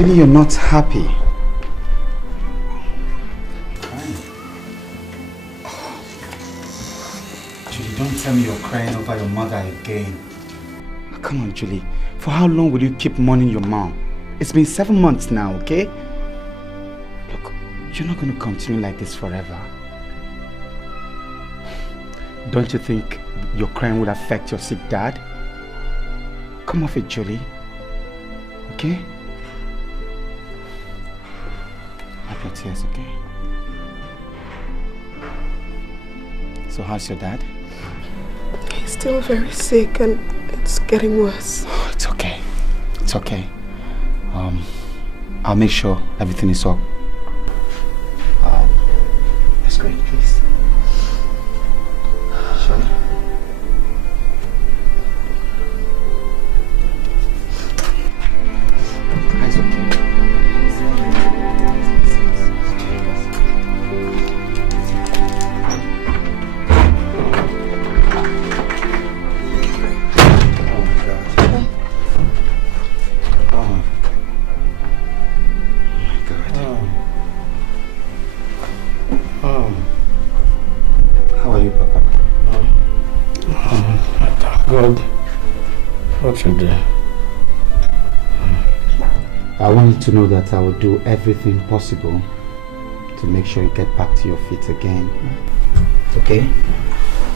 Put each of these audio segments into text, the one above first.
Julie, you're not happy. Julie, don't tell me you're crying over your mother again. Come on, Julie. For how long will you keep mourning your mom? It's been 7 months now, okay? Look, you're not going to continue like this forever. Don't you think your crying would affect your sick dad? Come off it, Julie. Okay? Wipe your tears, okay? So how's your dad? He's still very sick and it's getting worse. Oh, it's okay. It's okay. I'll make sure everything is up. Let's go in, please. Sure. It's okay. I want you to know that I will do everything possible to make sure you get back to your feet again. Okay?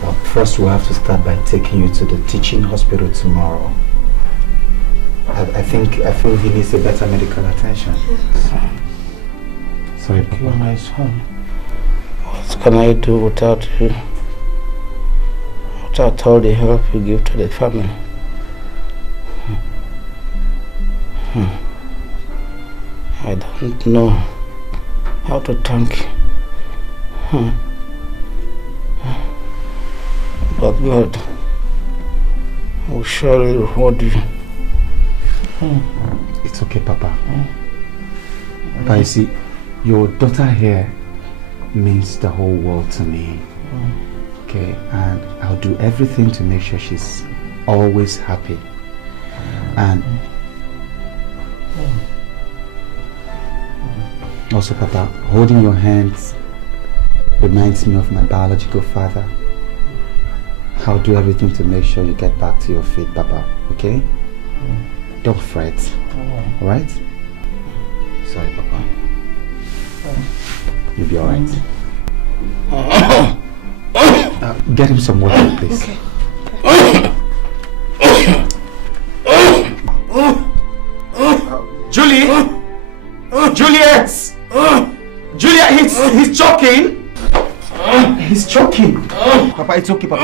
But first we'll have to start by taking you to the teaching hospital tomorrow. I feel he needs a better medical attention. Yes. Sorry, Papa. My son. What can I do without you? Without all the help you give to the family? I don't know how to thank you. But God will surely reward you. It's okay, Papa. But you see, your daughter here means the whole world to me. Okay, and I'll do everything to make sure she's always happy. And also, Papa, holding your hands reminds me of my biological father. I'll do everything to make sure you get back to your feet, Papa, okay? Don't fret, alright? Sorry, Papa. You'll be alright. Get him some water, please. Okay. Julie! Juliet! Juliet, he's choking! He's choking! Papa, it's okay, Papa.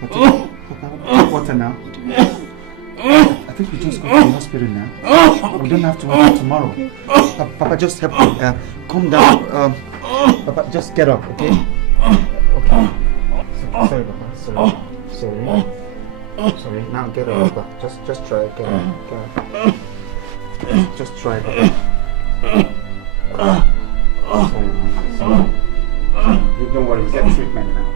Papa, take water now. I think we just go to the hospital now. We don't have to wait until tomorrow. Papa, just help me. Calm down. Papa, just get up, okay? Okay. Sorry, Papa. Sorry. Sorry, now get up, Papa. Just try, get up. Just try, Papa. Sorry, man. Sorry. Don't worry, get treatment now,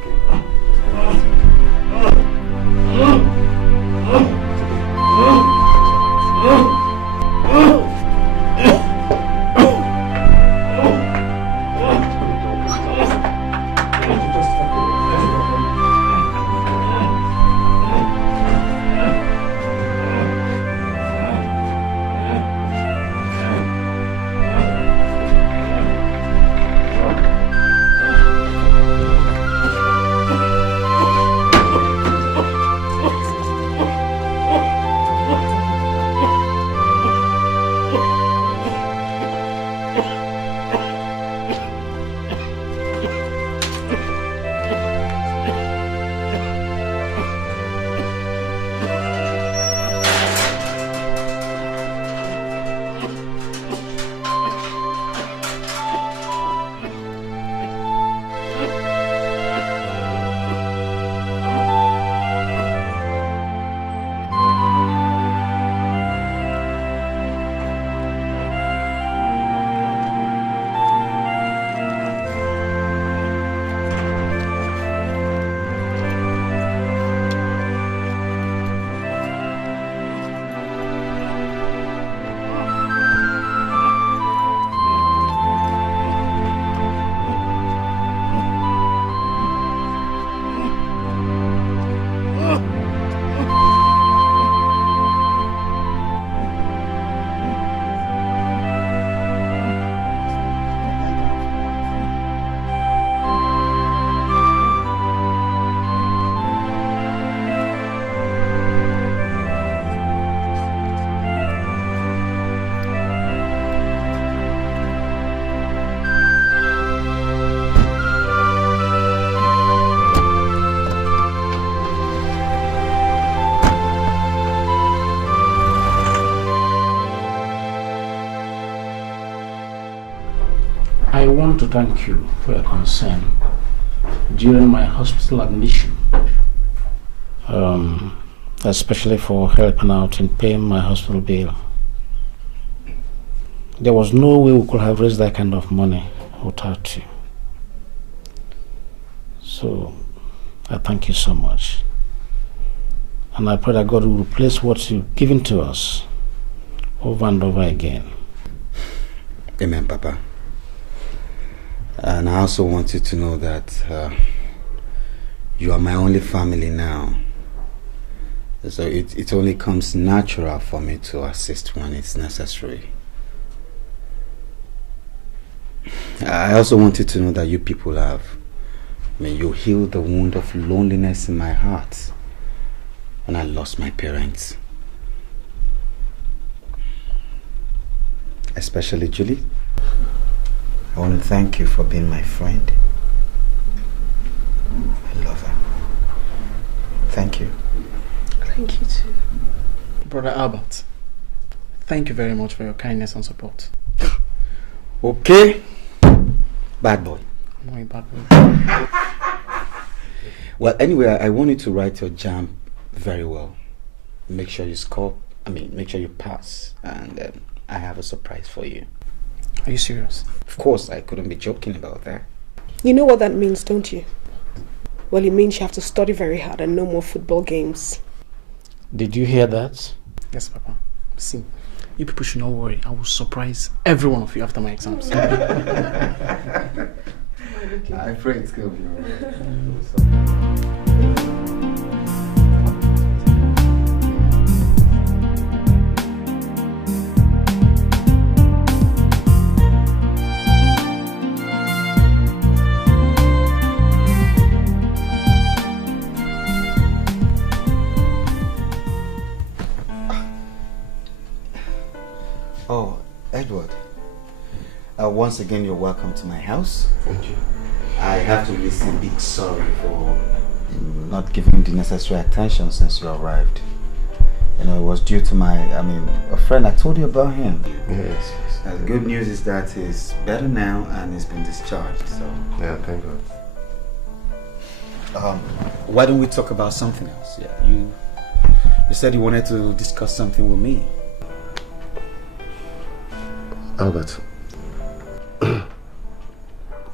want to thank you for your concern during my hospital admission, especially for helping out in paying my hospital bill. There was no way we could have raised that kind of money without you. So, I thank you so much. And I pray that God will replace what you've given to us over and over again. Amen, Papa. And I also want you to know that you are my only family now. So it only comes natural for me to assist when it's necessary. I also want you to know that you people you healed the wound of loneliness in my heart when I lost my parents. Especially Julie. I want to thank you for being my friend. I love her. Thank you. Thank you too. Brother Albert, thank you very much for your kindness and support. Okay. Bad boy. I'm not a bad boy. Well, anyway, I want you to write your jam very well. Make sure you score. Make sure you pass. And I have a surprise for you. Are you serious? Of course, I couldn't be joking about that. You know what that means, don't you? Well, it means you have to study very hard and no more football games. Did you hear that? Yes, Papa. See, you people should not worry. I will surprise every one of you after my exams. I pray it's going to be alright. Oh, Edward. Once again, you're welcome to my house. Thank you. I have to really say big sorry for not giving the necessary attention since you arrived. It was due to a friend. I told you about him. Yes. The good news is that he's better now and he's been discharged. So Yeah, thank God. why don't we talk about something else? Yeah, you said you wanted to discuss something with me. Albert,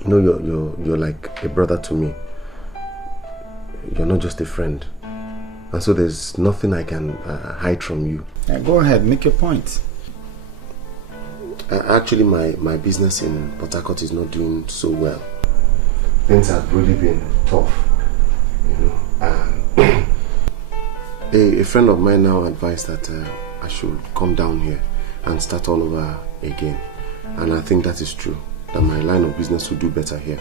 you're like a brother to me. You're not just a friend, and so there's nothing I can hide from you. Yeah, go ahead, make your point. Actually, my business in Port Harcourt is not doing so well. Things have really been tough, and a friend of mine now advised that I should come down here and start all over again, and I think that is true, that my line of business will do better here.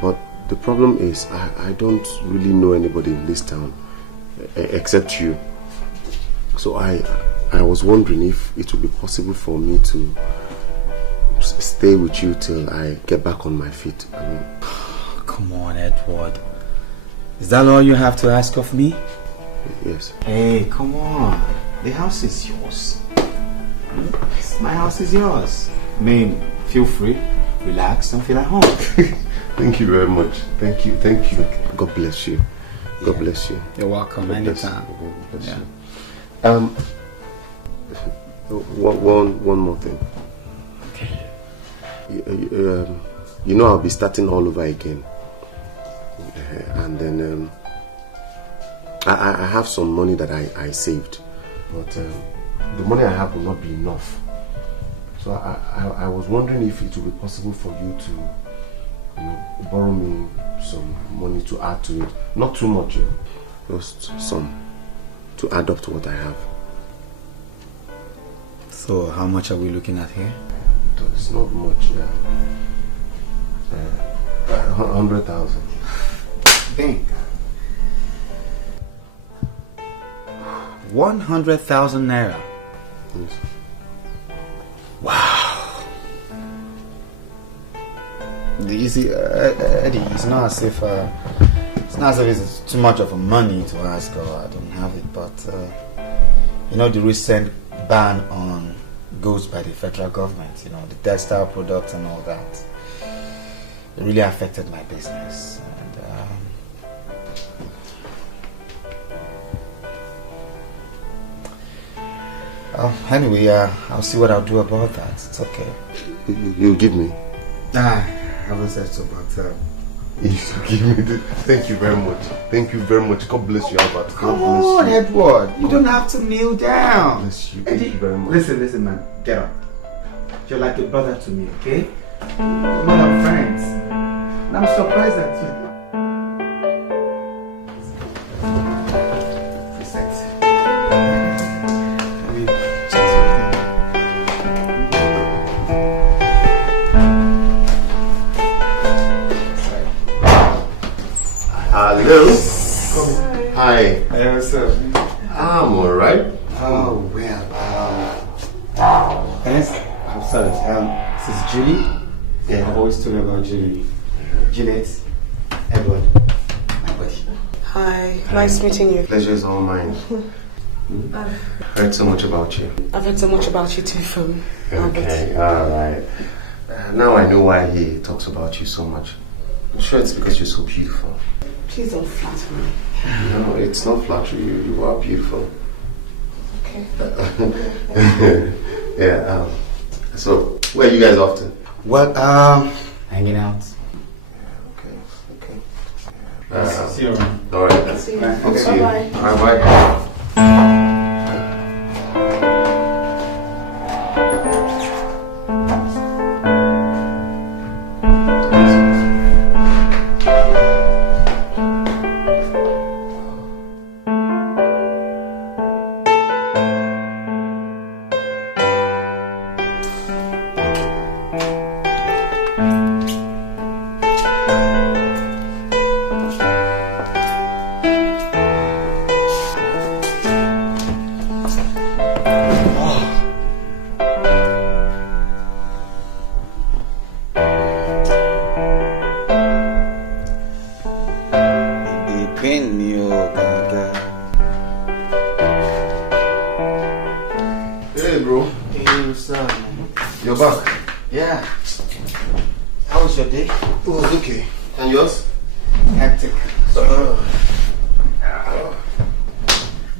But the problem is I don't really know anybody in this town except you. So I was wondering if it would be possible for me to stay with you till I get back on my feet. Come on, Edward. Is that all you have to ask of me? Yes. Hey, come on. The house is yours. My house is yours. Feel free, relax, and feel at home. Thank you very much. Thank you. God bless you. God bless you. You're welcome. God bless Anytime. you. God bless Yeah. you. One more thing. Okay. I'll be starting all over again, and then I have some money that I saved, but the money I have will not be enough. So I was wondering if it would be possible for you to borrow me some money to add to it. Not too much, just some to add up to what I have. So, how much are we looking at here? It's not much. 100,000. Think. 100,000 naira. Yes. Wow. You see, Eddie, it's not as if it's too much of a money to ask, or I don't have it, but the recent ban on goods by the federal government, the textile products and all that. it really affected my business. And anyway, I'll see what I'll do about that. It's okay. You give me? I haven't said so, but You give me the... Thank you very much. Thank you very much. God bless you, Albert. God come bless on, you. Edward. You don't have to kneel down. God bless you. Thank you very much. Listen, man. Get up. You're like a brother to me, okay? We're not our friends. And I'm surprised at you. Hello. Hi. Hey, what's up? I'm alright. Oh, well, I'm sorry. This is Julie. Yeah. I've always told you about Julie. Juliet, Edward, my buddy. Hi, nice meeting you. Pleasure is all mine. I've heard so much about you. I've heard so much about you too from Okay, alright. Now I know why he talks about you so much. I'm sure it's because you're so beautiful. Please don't flatter me. No, it's not flattery. You are beautiful. Okay. Yeah. So, where are you guys off to? Well, hanging out. Okay. See you around. Alright. See you. Good to see you. Bye-bye. Alright, bye. Hey, bro. Hey, what's up? You're back. Yeah. How was your day? It was okay. And yours? Hectic.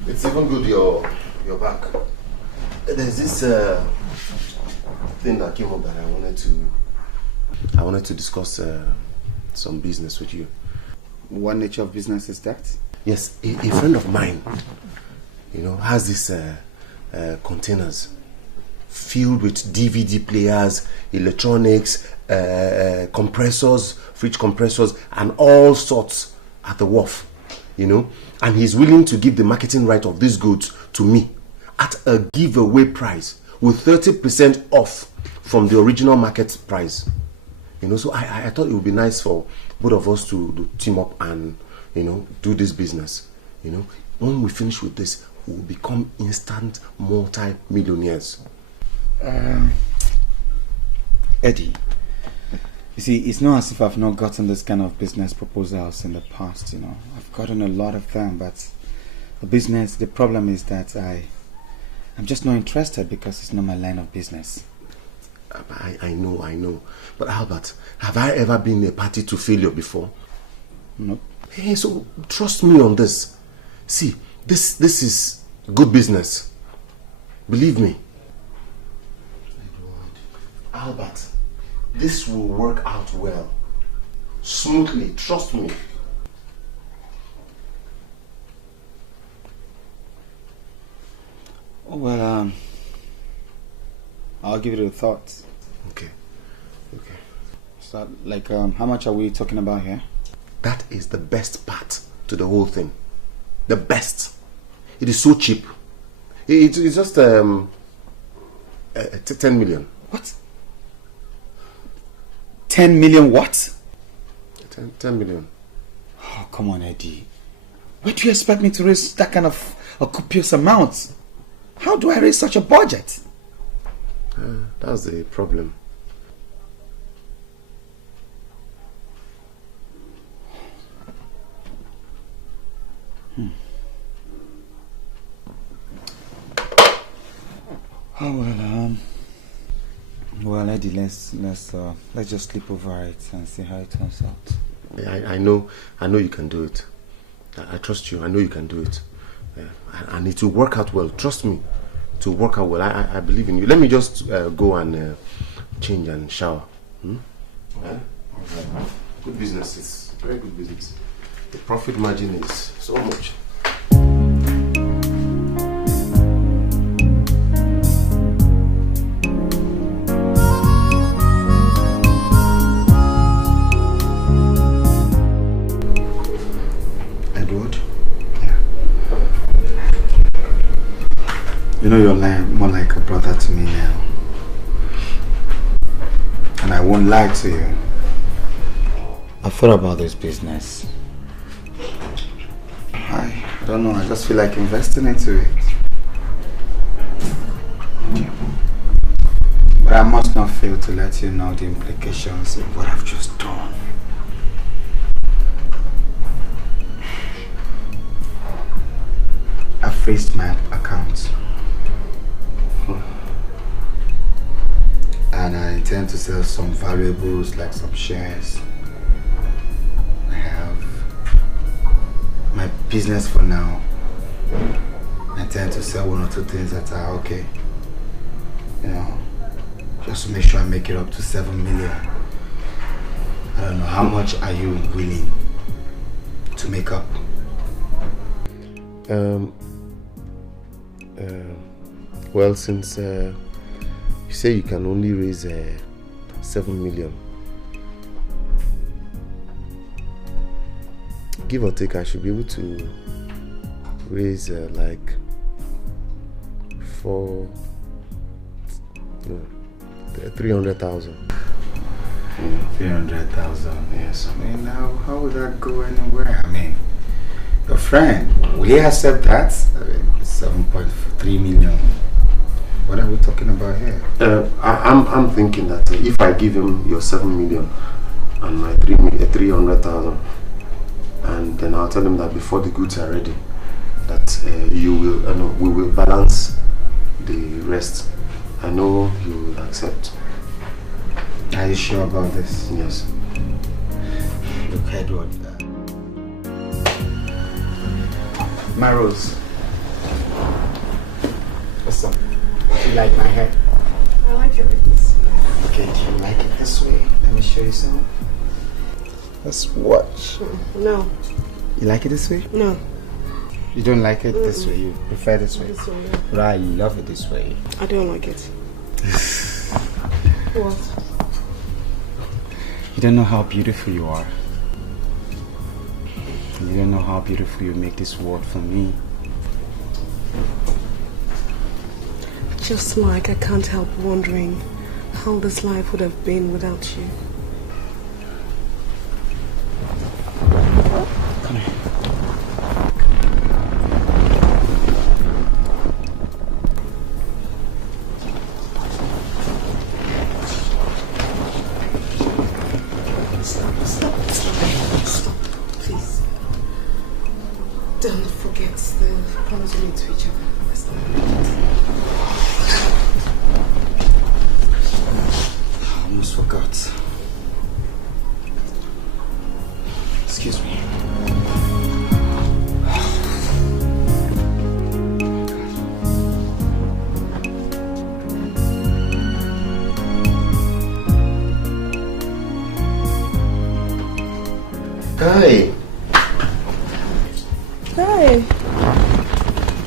It's even good you're back. There's this thing that came up that I wanted to discuss some business with you. What nature of business is that? Yes, a friend of mine, has this containers filled with DVD players, electronics, compressors, fridge compressors, and all sorts at the wharf, and he's willing to give the marketing right of these goods to me at a giveaway price with 30% off from the original market price. So I thought it would be nice for both of us to team up and do this business. When we finish with this, we'll become instant multi-millionaires. Eddie, you see, it's not as if I've not gotten this kind of business proposals in the past, I've gotten a lot of them, but the problem is that I'm just not interested because it's not my line of business. I know. But Albert, have I ever been a party to failure before? No. Hey, so trust me on this. See, this is good business. Believe me. Albert, this will work out well. Smoothly, trust me. Well, I'll give it a thought. Okay. So, how much are we talking about here? That is the best part to the whole thing. The best. It is so cheap. It's just 10 million. What? 10 million what? 10 million. Oh, come on, Eddie. Where do you expect me to raise that kind of a copious amount? How do I raise such a budget? That's the problem. Oh, Well, Eddie, let's just sleep over it and see how it turns out. I know you can do it. I trust you. I know you can do it. And it will work out well. Trust me. It will work out well. I believe in you. Let me just go and change and shower. Good business. It's very good business. The profit margin is so much. You know you're more like a brother to me now. And I won't lie to you. I thought about this business. I don't know, I just feel like investing into it. But I must not fail to let you know the implications of what I've just done. I freezed my account. And I intend to sell some valuables like some shares. I have my business for now. I intend to sell one or two things that are okay. You know, just to make sure I make it up to 7 million. I don't know, how much are you willing to make up? Well, since you say you can only raise 7 million, give or take, I should be able to raise like 300,000. 300,000, yes. I mean, how would that go anywhere? I mean, your friend, will he accept that? I mean, 7.3 million. What are we talking about here? I'm thinking that if I give him your 7 million and my 300,000, and then I'll tell him that before the goods are ready, that we will balance the rest. I know you will accept. Are you sure about this? Yes. Look, Edward. My Rose. What's up? Do you like my hair? I like it like this. Okay, do you like it this way? Let me show you some. Let's watch. No. You like it this way? No. You don't like it this way? You prefer this way? This one, yeah. Right, you love it this way. I don't like it. What? You don't know how beautiful you are. You don't know how beautiful you make this world for me. Just like I can't help wondering how this life would have been without you. Come here. Stop. Please. Don't forget the promise we made to each other. I almost forgot. Excuse me. Hi. Hi.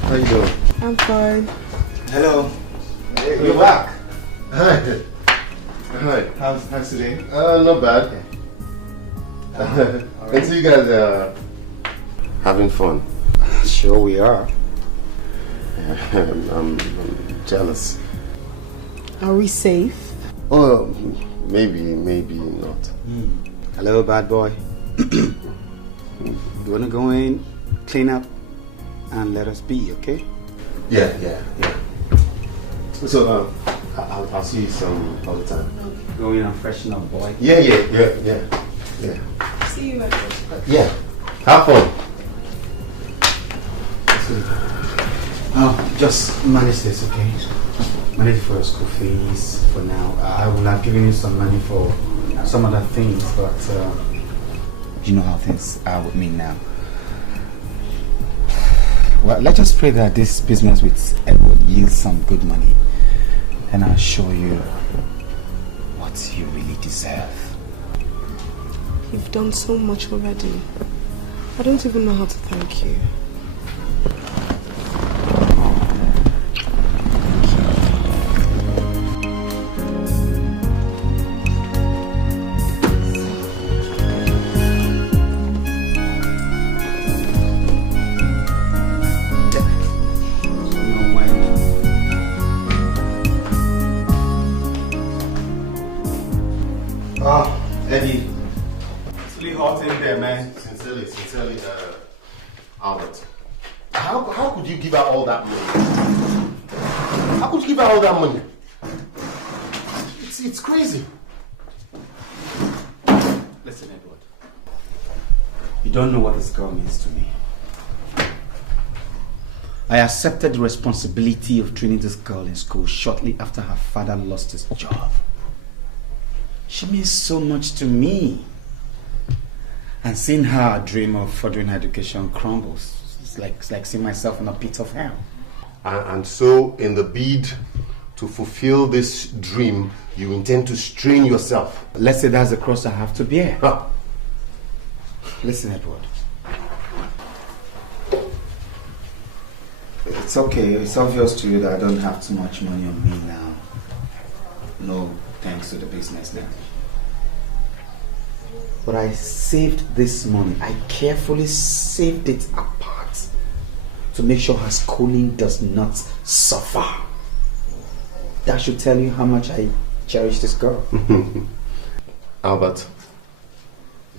How you doing? I'm fine. Hello. Hey, you're back. Hi. Hi. How's today? Not bad. Okay. I see you guys are having fun. Sure we are. I'm jealous. Are we safe? Oh, maybe not. Hello, bad boy. You wanna go in, clean up, and let us be, okay? Yeah. So, I'll see you some all the time. Go in and freshen up, boy. Yeah. See you later. Yeah. Have fun. Oh, just manage this, okay? manage for your school fees for now. I will have given you some money for some other things, but you know how things are with me now. Well, let's just pray that this business with Edward yields some good money, and I'll show you what you really deserve. You've done so much already. I don't even know how to thank you. Eddie, it's really hot in there, man. Sincerely, Albert. How could you give her all that money? How could you give her all that money? It's crazy. Listen, Edward. You don't know what this girl means to me. I accepted the responsibility of training this girl in school shortly after her father lost his job. She means so much to me. And seeing her dream of furthering her education crumbles, it's like seeing myself in a pit of hell. And so, in the bid to fulfill this dream, you intend to strain yourself. Let's say that's the cross I have to bear. Huh. Listen, Edward. It's okay. It's obvious to you that I don't have too much money on me now. No thanks to the business now. But I saved this money. I carefully saved it apart to make sure her schooling does not suffer. That should tell you how much I cherish this girl. Albert,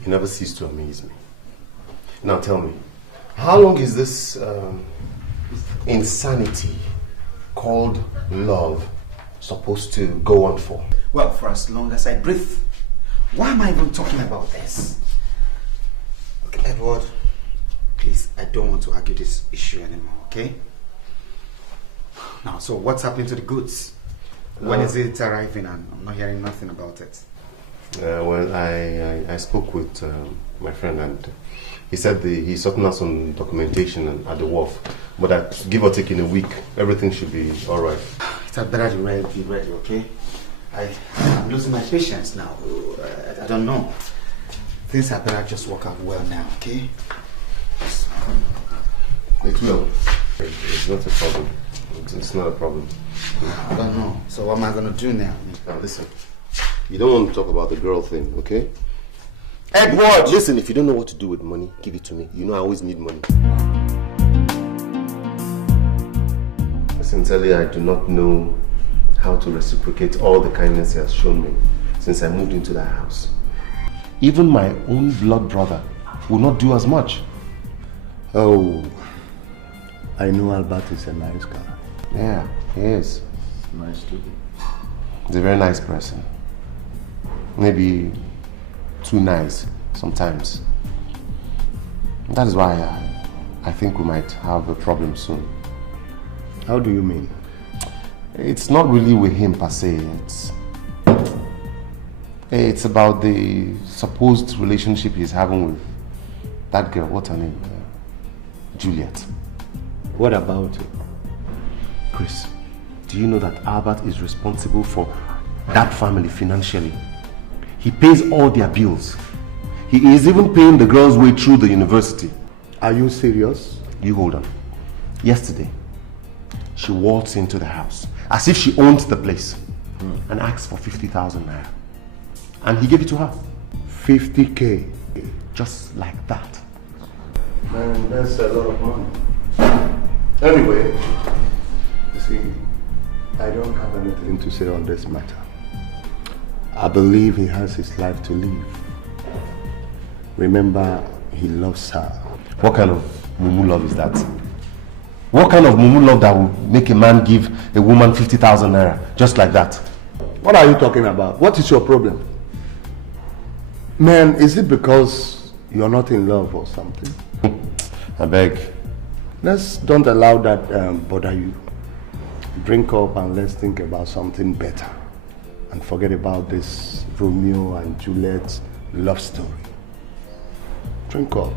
you never cease to amaze me. Now tell me, how long is this insanity called love supposed to go on for? Well, for as long as I breathe. Why am I even talking about this? Okay, Edward, please, I don't want to argue this issue anymore, okay? Now, so what's happening to the goods? When is it arriving? I'm not hearing nothing about it. Well, I spoke with my friend, and he said he's sorting out some documentation at the wharf. But that, give or take in a week, everything should be all right. It had better be ready, okay? I'm losing my patience now. I don't know. Things had better just work out well now, okay? It will. It's not a problem. It's not a problem. I don't know. So what am I going to do now? Now listen, you don't want to talk about the girl thing, okay? Edward! Listen, if you don't know what to do with money, give it to me. You know I always need money. Sincerely, I do not know how to reciprocate all the kindness he has shown me since I moved into that house. Even my own blood brother will not do as much. Oh, I know Albert is a nice guy. Yeah, he is. Nice to be. He's a very nice person. Maybe too nice sometimes. That is why I think we might have a problem soon. How do you mean? It's not really with him per se. It's about the supposed relationship he's having with that girl. What's her name? Juliet. What about it? Chris, do you know that Albert is responsible for that family financially? He pays all their bills. He is even paying the girl's way through the university. Are you serious? You hold on. Yesterday, she waltzed into the house as if she owned the place and asked for 50,000 naira. And he gave it to her. 50K. Just like that. Man, that's a lot of money. Anyway, you see, I don't have anything to say on this matter. I believe he has his life to live. Remember, he loves her. What kind of mumu love is that? What kind of mumu love that will make a man give a woman 50,000 naira just like that? What are you talking about? What is your problem? Man, is it because you're not in love or something? I beg. Let's don't allow that bother you. Drink up and let's think about something better. And forget about this Romeo and Juliet love story. Drink up.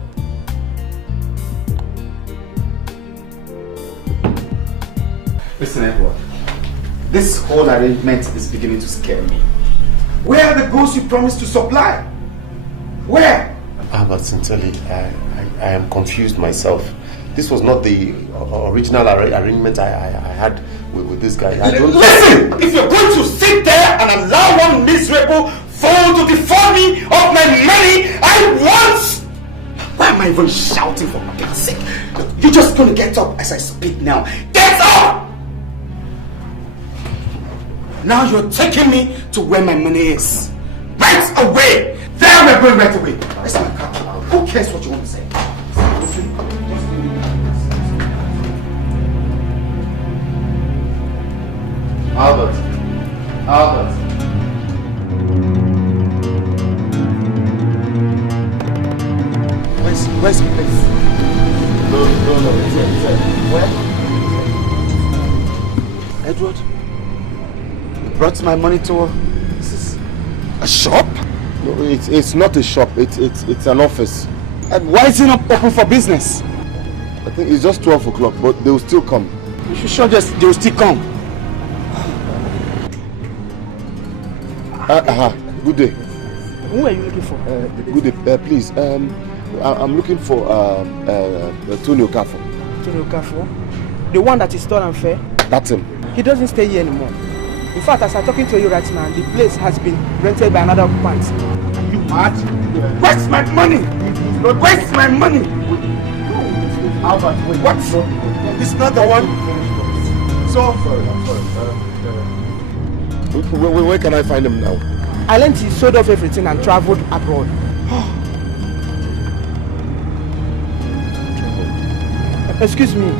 Listen, Edward. This whole arrangement is beginning to scare me. Where are the goods you promised to supply? Where? But sincerely, I am confused myself. This was not the original arrangement I had with this guy. Listen! If you're going to sit there and allow one miserable fool to defraud me of my money, I want... Why am I even shouting for God's sake? You're just going to get up as I speak now. Get up! Now you're taking me to where my money is. Right away! There we're going right away. Where's my car? Who cares what you want to say? Albert. Where's the place? No, it's here. Where? Edward? You brought my money to this is a shop? No, it's not a shop. It's an office. And why is it not open for business? I think it's just 12 o'clock, but they will still come. You sure they will still come? Good day. Who are you looking for? Good day. Please, I'm looking for Tony Okafor. Tony Okafor? The one that is tall and fair? That's him. He doesn't stay here anymore. In fact, as I'm talking to you right now, the place has been rented by another occupant. Are you mad? Where's my money? Where's my money? Albert, wait. What? It's not the one. So sorry. Where can I find him now? I learned he sold off everything and traveled abroad. Excuse me.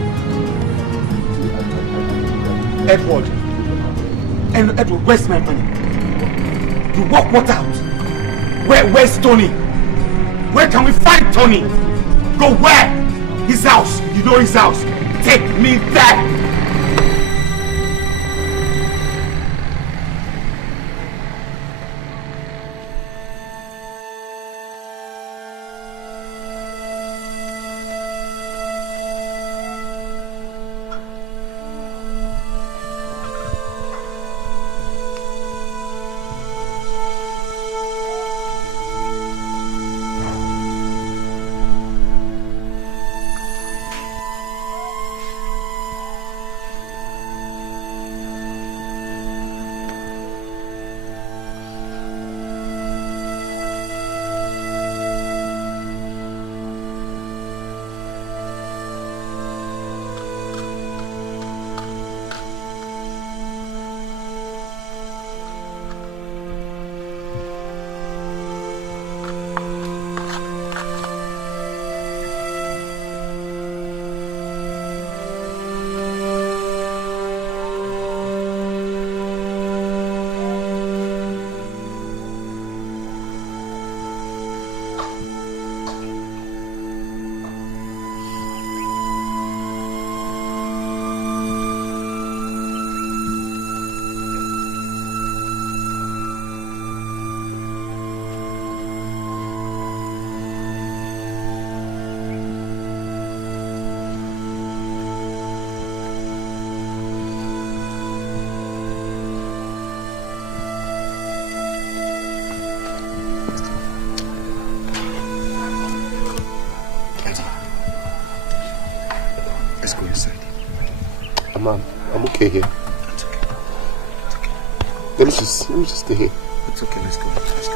Edward, where's my money? You walk what out? Where's Tony? Where can we find Tony? Go where? His house. You know his house. Take me there. I'm okay here. It's okay. It's okay. Let me just stay here. It's okay. Let's go. Let's go.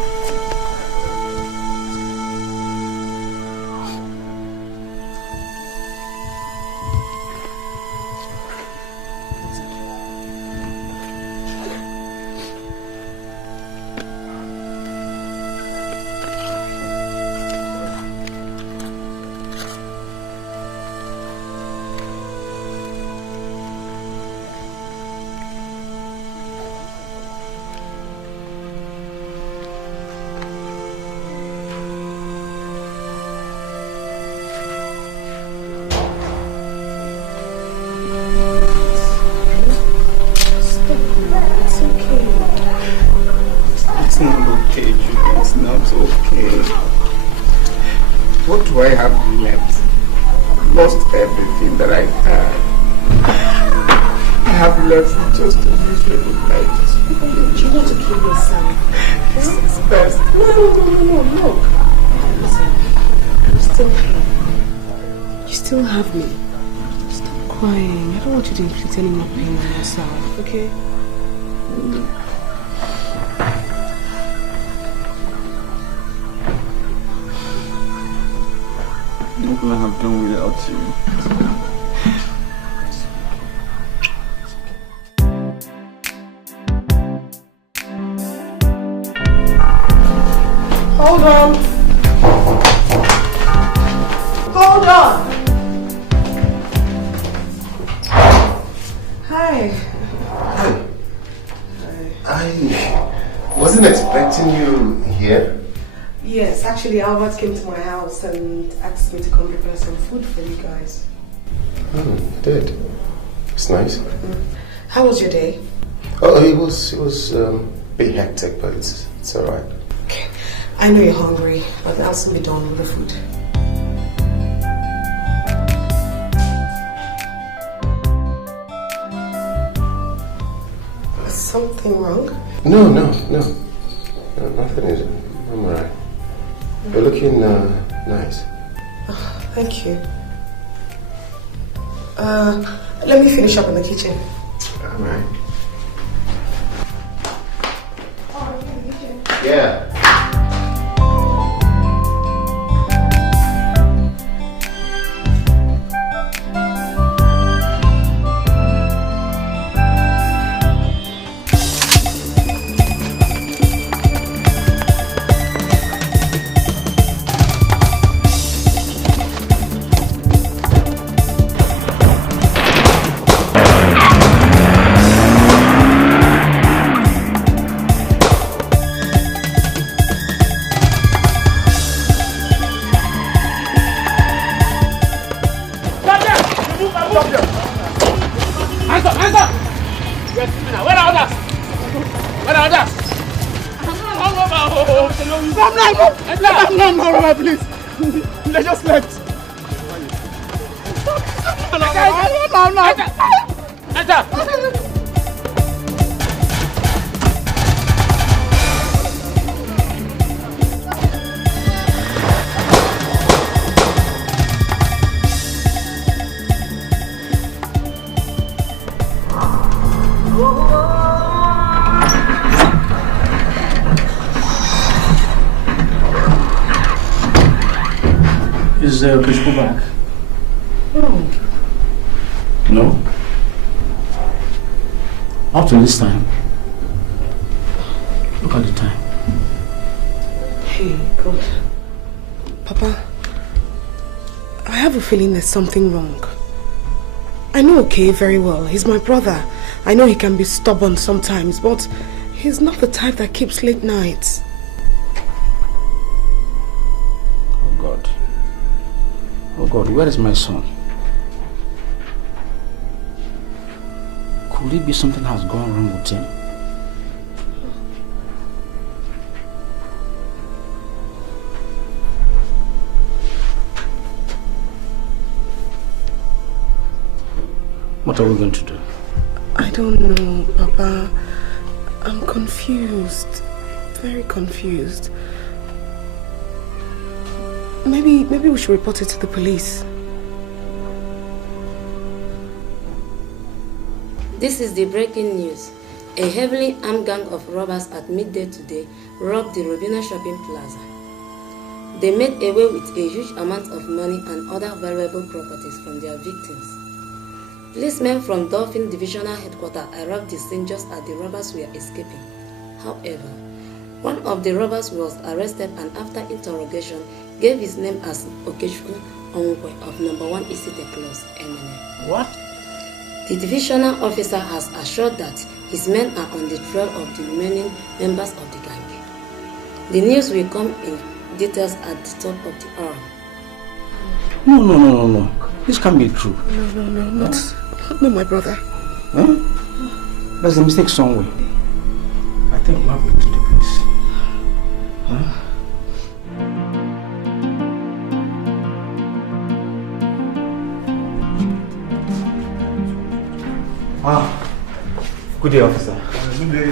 okay, Julie. It's not okay. What do I have left? I've lost everything that I had. I have left just a miserable life. You want to kill yourself? This is best. No. Look. Listen. I'm still here. You still have me. Stop crying. I don't want you to inflict any more pain on yourself, okay? What would I have done without you? Hold on. Hold on. Hi. I wasn't expecting you here. Yes, actually Albert came to my house and asked me to come prepare some food for you guys. You did. It's nice. How was your day? Oh, it was a bit hectic, but it's alright. Okay. I know you're hungry, but I'll soon be done with the food. Is something wrong? No, nothing is. I'm alright. You're looking nice. Oh, thank you. Let me finish up in the kitchen. Alright. Oh, in the kitchen. Yeah. No, please. They just left. No. Enter. Is Kishko back? No? Up to this time. Look at the time. Hey, God. Papa, I have a feeling there's something wrong. I know Okay very well. He's my brother. I know he can be stubborn sometimes, but he's not the type that keeps late nights. Oh God, where is my son? Could it be something has gone wrong with him? What are we going to do? I don't know, Papa. I'm confused. Very confused. Maybe we should report it to the police. This is the breaking news. A heavily armed gang of robbers at midday today robbed the Robina shopping plaza. They made away with a huge amount of money and other valuable properties from their victims. Policemen from Dolphin Divisional Headquarters arrived the scene just as the robbers were escaping. However, one of the robbers was arrested and after interrogation gave his name as Okechukwu Onwe of number 1 Isite Close, MNA. What? The divisional officer has assured that his men are on the trail of the remaining members of the gang. The news will come in details at the top of the hour. No. This can't be true. No, not my brother. Huh? There's a mistake somewhere. I think we have to go to the police. Good day, officer. Good day.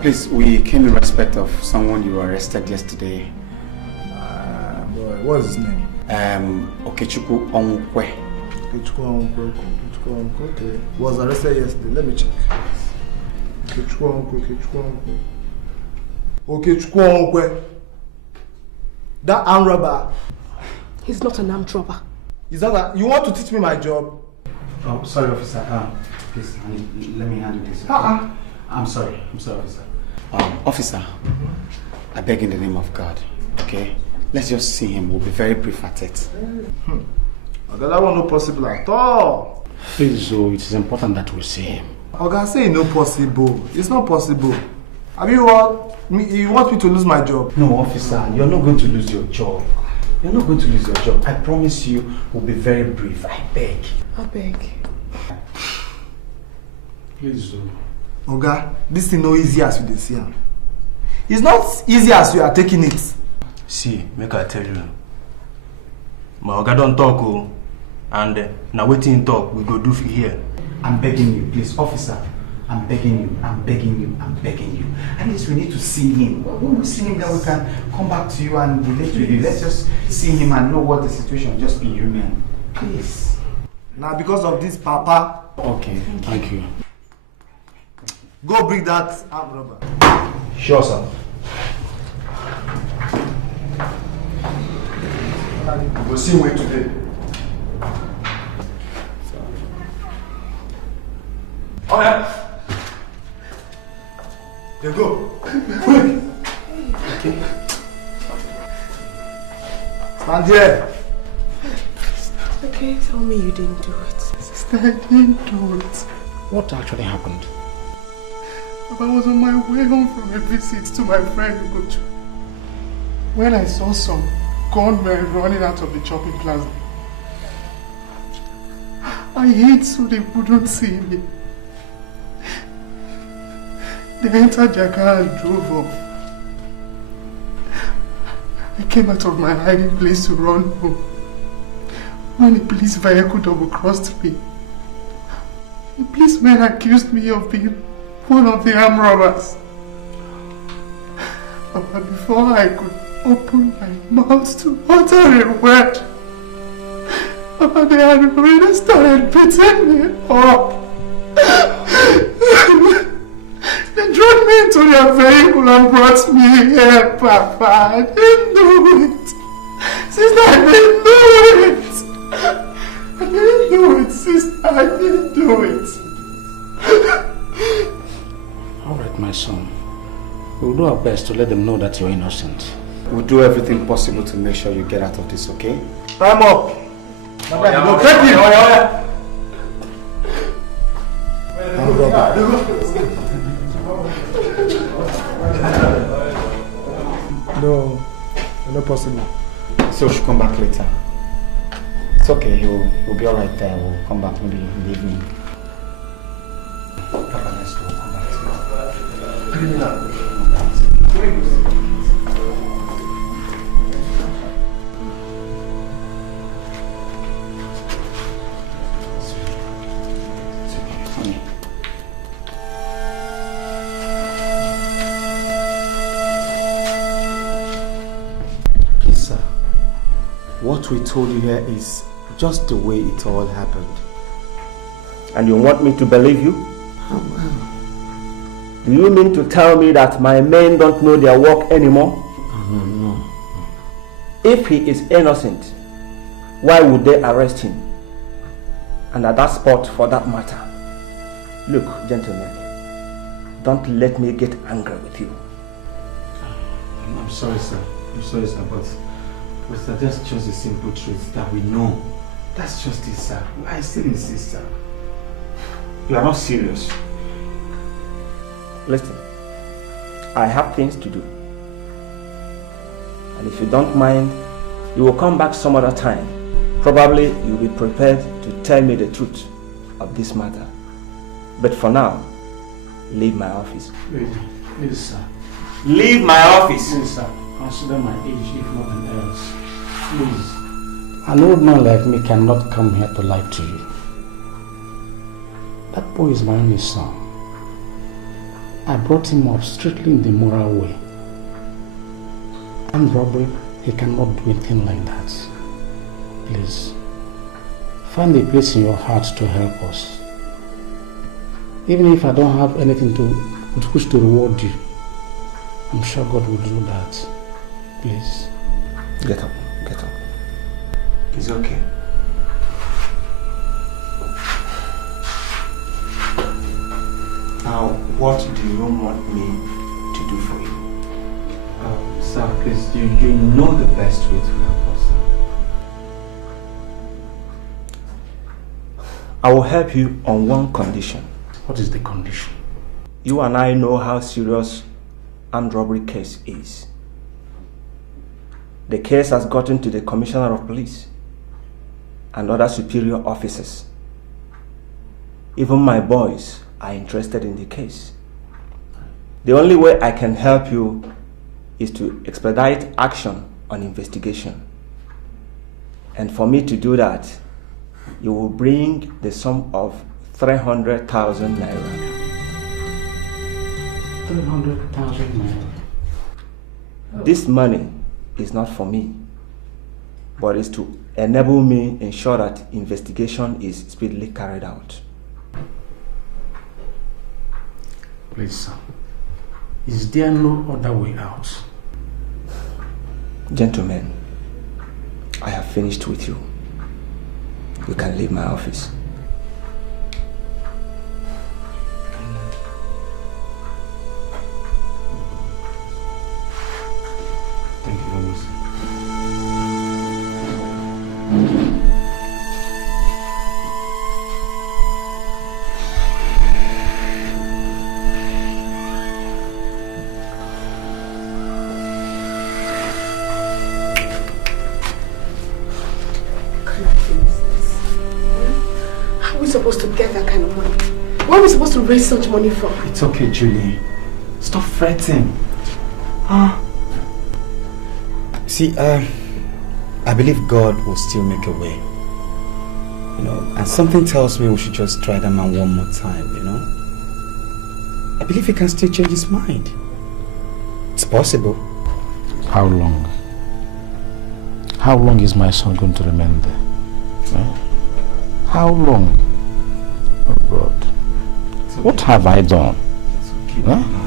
Please, we came in respect of someone you arrested yesterday. Boy, what's his name? Okechukwu Onwukwe. Okechukwu Onwukwe. Okay. Was arrested yesterday. Let me check. Okechukwu Onwukwe. That armed robber. He's not an armed robber. Is that a, you want to teach me my job? Oh, sorry, officer. Please, let me handle this. Okay? I'm sorry, officer. Officer, I beg in the name of God, okay? Let's just see him. We'll be very brief at it. Okay, that one not possible at all. Please, so it is important that we see him. Okay, I say no possible. It's not possible. I mean, you want me to lose my job? No, officer, you're not going to lose your job. You're not going to lose your job. I promise you, we'll be very brief. I beg. I beg. Please, so. Oga, this thing no easy as you dey see am. It's not easy as you are taking it. See, make I tell you. My Oga don't talk, oh, and now waiting talk, we go do here. I'm begging you, please, officer. I'm begging you. At least we need to see him. When we see him, then we can come back to you and relate with you. Let's just see him and know what the situation. Just be human, please. Now because of this, Papa. Okay, thank you. Go bring that armed robber. Sure, sir. We'll see him today. Oh, yeah. They go. Okay. Stand here. Okay, tell me you didn't do it. Sister, I didn't do it. What actually happened? I was on my way home from a visit to my friend Ugochu when I saw some gunmen running out of the shopping plaza. I hid so they wouldn't see me. They entered their car and drove off. I came out of my hiding place to run home when a police vehicle double-crossed me. The policeman accused me of being one of the armed robbers. But before I could open my mouth to utter a word, they had already started beating me up. They dragged me into their vehicle and brought me here, Papa. I didn't do it. Sister, I didn't do it. I didn't do it, sister. I didn't do it. Alright, my son. We'll do our best to let them know that you're innocent. We'll do everything possible to make sure you get out of this, okay? Time up. No, take him. No, not possible. So we should come back later. It's okay, he'll be alright there. We'll come back maybe in the evening. Papa, let's go. Come back to you. Honey. Please, sir. What we told you here is just the way it all happened. And you want me to believe you? Do you mean to tell me that my men don't know their work anymore? No. If he is innocent, why would they arrest him? And at that spot, for that matter. Look, gentlemen, don't let me get angry with you. I'm sorry, sir. But that's just the simple truth that we know. That's just it, sir. I still insist, sir. You are not serious. Listen, I have things to do. And if you don't mind, you will come back some other time. Probably you'll be prepared to tell me the truth of this matter. But for now, leave my office. Wait. Please, sir. Leave my office. Please, sir. Consider my age, if nothing else. Please. An old man like me cannot come here to lie to you. That boy is my only son. I brought him up strictly in the moral way. And robbery, he cannot do anything like that. Please, find a place in your heart to help us. Even if I don't have anything with which to reward you, I'm sure God will do that. Please. Get up, get up. It's okay. Now, what do you want me to do for you? Sir, please, you know the best way to help us. I will help you on one condition. What is the condition? You and I know how serious armed robbery case is. The case has gotten to the Commissioner of Police and other superior officers. Even my boys are interested in the case. The only way I can help you is to expedite action on investigation. And for me to do that, you will bring the sum of 300,000 naira. 300,000 naira. This money is not for me, but is to enable me ensure that investigation is speedily carried out. Please, sir. Is there no other way out? Gentlemen, I have finished with you. You can leave my office. Thank you very much. How are we supposed to get that kind of money? Where are we supposed to raise such money from? It's okay, Julie. Stop fretting. See, I believe God will still make a way. You know, and something tells me we should just try that man one more time, you know? I believe he can still change his mind. It's possible. How long? How long is my son going to remain there? Huh? How long? Oh God. Okay. What have I done? It's okay. Huh?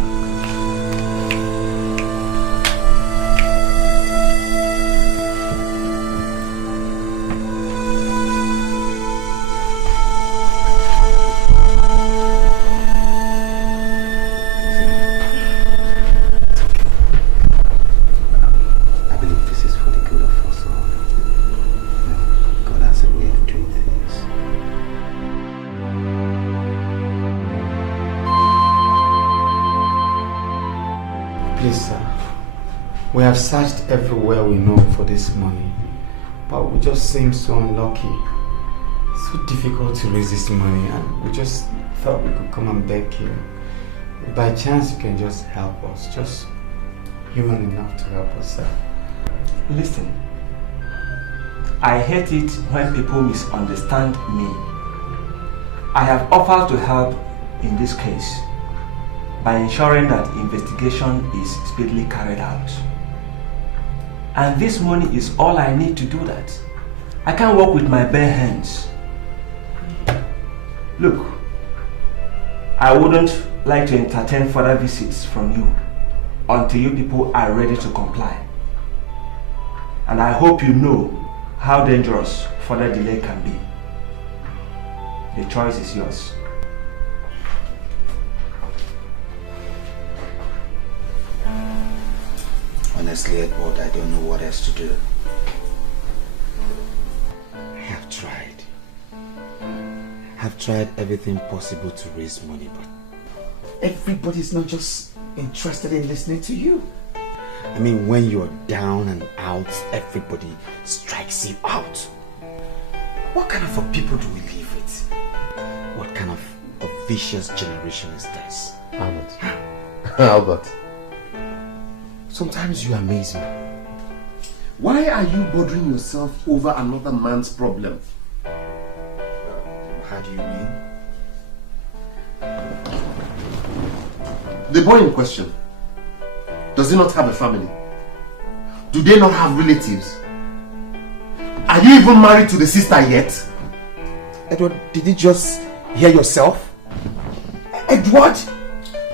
We have searched everywhere we know for this money, but we just seem so unlucky. It's so difficult to raise this money, and we just thought we could come and beg you. By chance, you can just help us, just human enough to help us, sir. Listen, I hate it when people misunderstand me. I have offered to help in this case by ensuring that investigation is speedily carried out. And this money is all I need to do that. I can't work with my bare hands. Look, I wouldn't like to entertain further visits from you until you people are ready to comply. And I hope you know how dangerous further delay can be. The choice is yours. Honestly, Edward, I don't know what else to do. I have tried. I've tried everything possible to raise money, but everybody's not just interested in listening to you. I mean, when you're down and out, everybody strikes you out. What kind of a people do we live with? What kind of a vicious generation is this? Albert, Albert, sometimes you amaze me. Why are you bothering yourself over another man's problem? How do you mean? The boy in question, does he not have a family? Do they not have relatives? Are you even married to the sister yet? Edward, did you just hear yourself? Edward!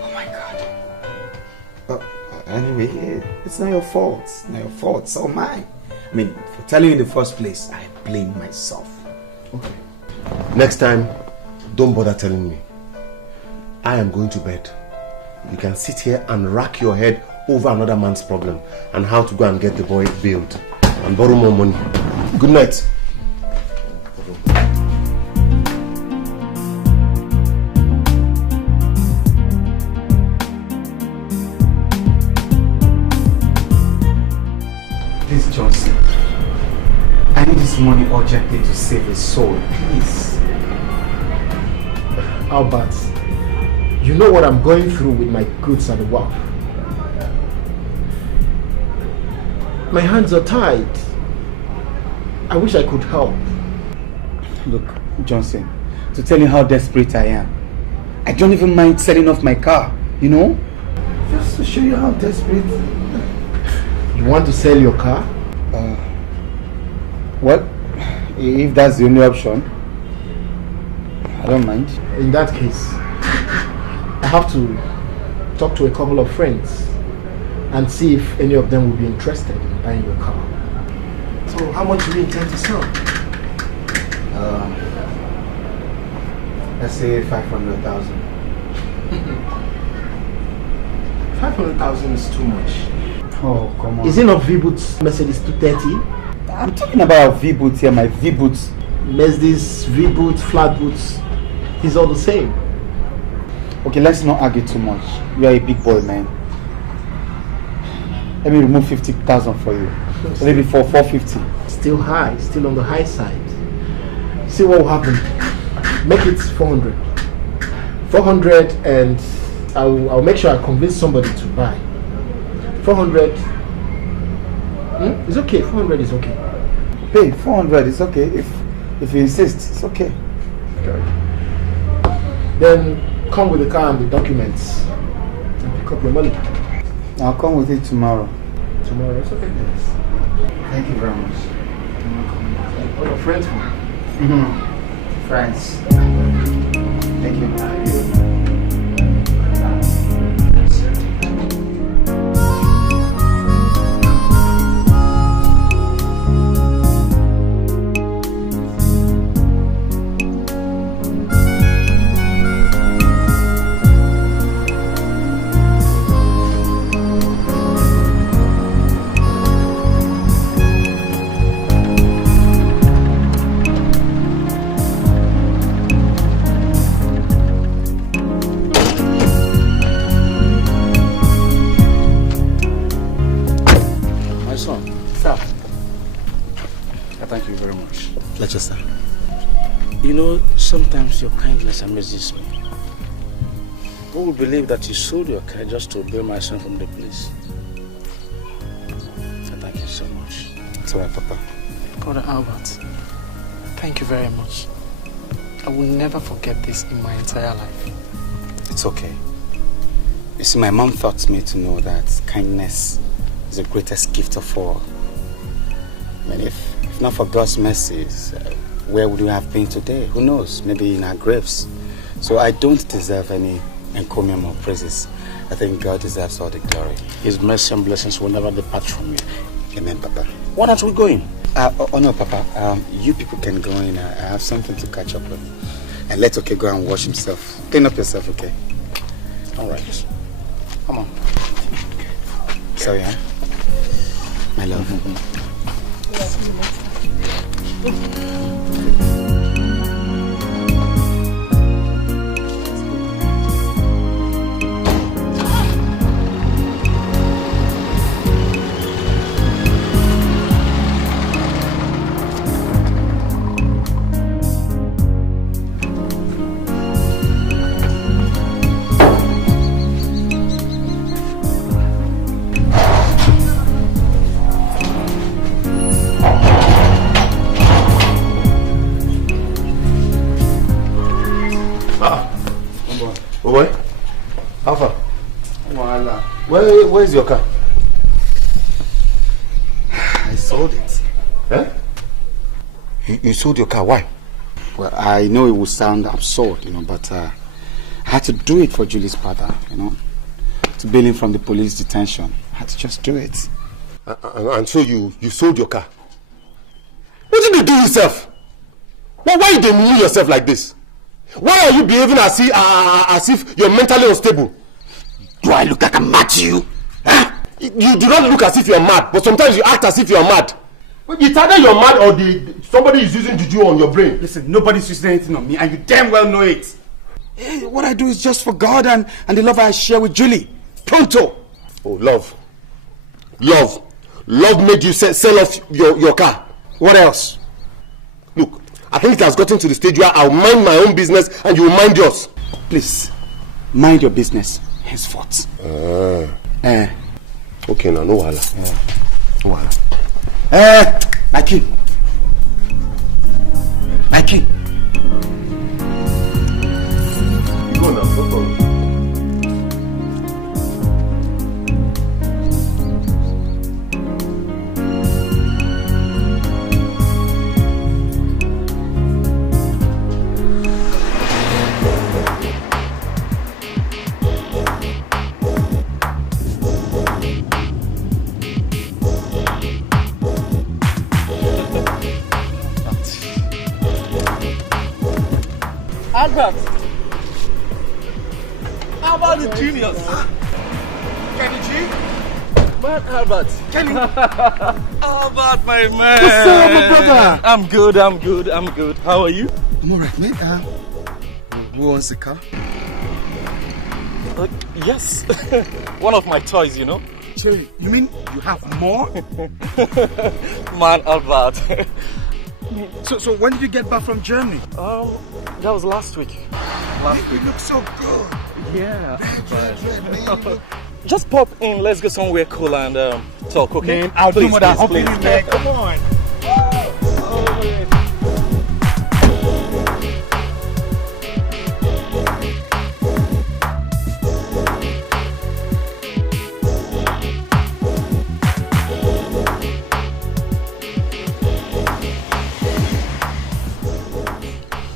Oh my God. Anyway, it's not your fault. It's not your fault. So mine. I mean, for telling you in the first place, I blame myself. Okay. Next time, don't bother telling me. I am going to bed. You can sit here and rack your head over another man's problem and how to go and get the boy bailed and borrow more money. Good night. Please, Johnson. I need this money urgently to save his soul. Please. Albert, you know what I'm going through with my goods at the WAP. My hands are tied. I wish I could help. Look, Johnson, to tell you how desperate I am, I don't even mind selling off my car, you know? Just to show you how desperate. You want to sell your car? Well, if that's the only option, I don't mind. In that case, I have to talk to a couple of friends and see if any of them will be interested in buying your car. So how much do you intend to sell? Let's say 500,000. 500,000 is too much. Oh, come on. Is it not V-Boots Mercedes 230? I'm talking about V-Boots here, my V-Boots. Mercedes, V-Boots, flat boots. It's all the same. Okay, let's not argue too much. You are a big boy, man. Let me remove 50,000 for you. So maybe for 450. Still high, still on the high side. See what will happen. Make it 400. 400 and I'll make sure I convince somebody to buy. 400. It's okay. 400 is okay. Hey, 400 is okay. If you insist, it's okay. Then come with the car and the documents and pick up your money. I'll come with it tomorrow. Tomorrow, it's okay. Yes. Thank you very much. What are friends for? Friends. Thank you. You know, sometimes your kindness amazes me. Who would believe that you sold your car just to bail my son from the police? Thank you so much. It's alright, Papa. Brother Albert, thank you very much. I will never forget this in my entire life. It's okay. You see, my mom taught me to know that kindness is the greatest gift of all. I mean, if not for God's mercies, where would we have been today? Who knows? Maybe in our graves. So I don't deserve any encomium or praises. I think God deserves all the glory. His mercy and blessings will never depart from you. Amen, Papa. Why aren't we going? Oh no, Papa. You people can go in. I have something to catch up with. And let Oke go and wash himself. Clean up yourself, okay? All right. Come on. Sorry, huh? My love. boy. How far? Voila. Where's your car? I sold it. Eh? You sold your car, why? Well, I know it will sound absurd, but I had to do it for Julie's father, to bail him from the police detention. I had to just do it. And so you sold your car? What did you do yourself? Why are you demeaning yourself like this? Why are you behaving as if you're mentally unstable? Do I look like I'm mad to you? Huh? You do not look as if you're mad, but sometimes you act as if you're mad. It's either you're mad or somebody is using juju on your brain. Listen, nobody's using anything on me, and you damn well know it. What I do is just for God and the love I share with Julie. Pronto. Oh, love. Love made you sell off your car. What else? Look, I think it has gotten to the stage where I'll mind my own business and you mind yours. Please, mind your business henceforth. Okay, now, no wahala. No wahala. My king. My king. Go now, no problem. Albert! How about the juniors? Kenny G? Man, Albert. Kenny. Albert, my man. What's up, my brother? I'm good. How are you? I'm alright, mate. Who owns the car? Yes. One of my toys, Cherry, you mean you have more? Man, Albert. So when did you get back from Germany? That was last week. You look so good. Yeah. Just pop in. Let's go somewhere cool and talk, okay? Man, I'll do more than hopping in there. Come on.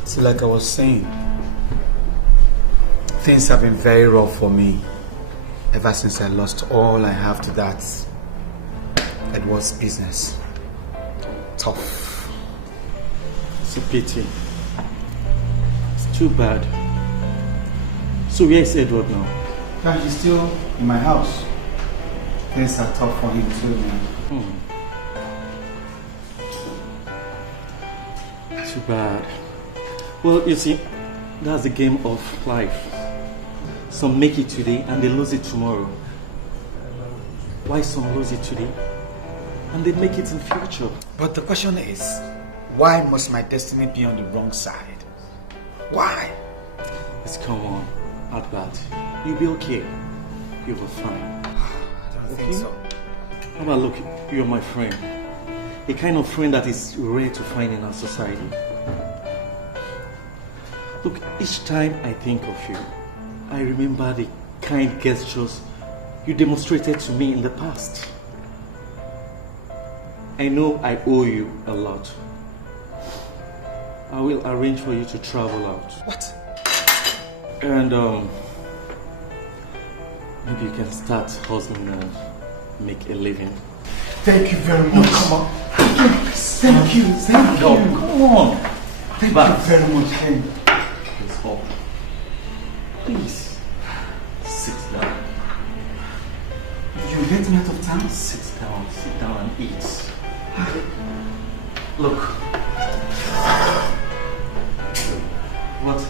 See, like I was saying, things have been very rough for me ever since I lost all I have to that. It was business. Tough. It's a pity. It's too bad. So where is Edward now? He's still in my house. Things are tough for him too, man. Too bad. Well, you see, that's the game of life. Some make it today and they lose it tomorrow. Why some lose it today and they make it in future? But the question is, why must my destiny be on the wrong side? Why? Come on, Albert. You'll be okay. You'll be fine. I don't think so. How about, look, you're my friend. A kind of friend that is rare to find in our society. Look, each time I think of you, I remember the kind gestures you demonstrated to me in the past. I know I owe you a lot. I will arrange for you to travel out. What? And maybe you can start hustling and make a living. Thank you very much. No, come on. Thank you. No, come on. Thank you very much, Ken. Please, please, sit down. You're getting out of town? Sit down and eat. Look. What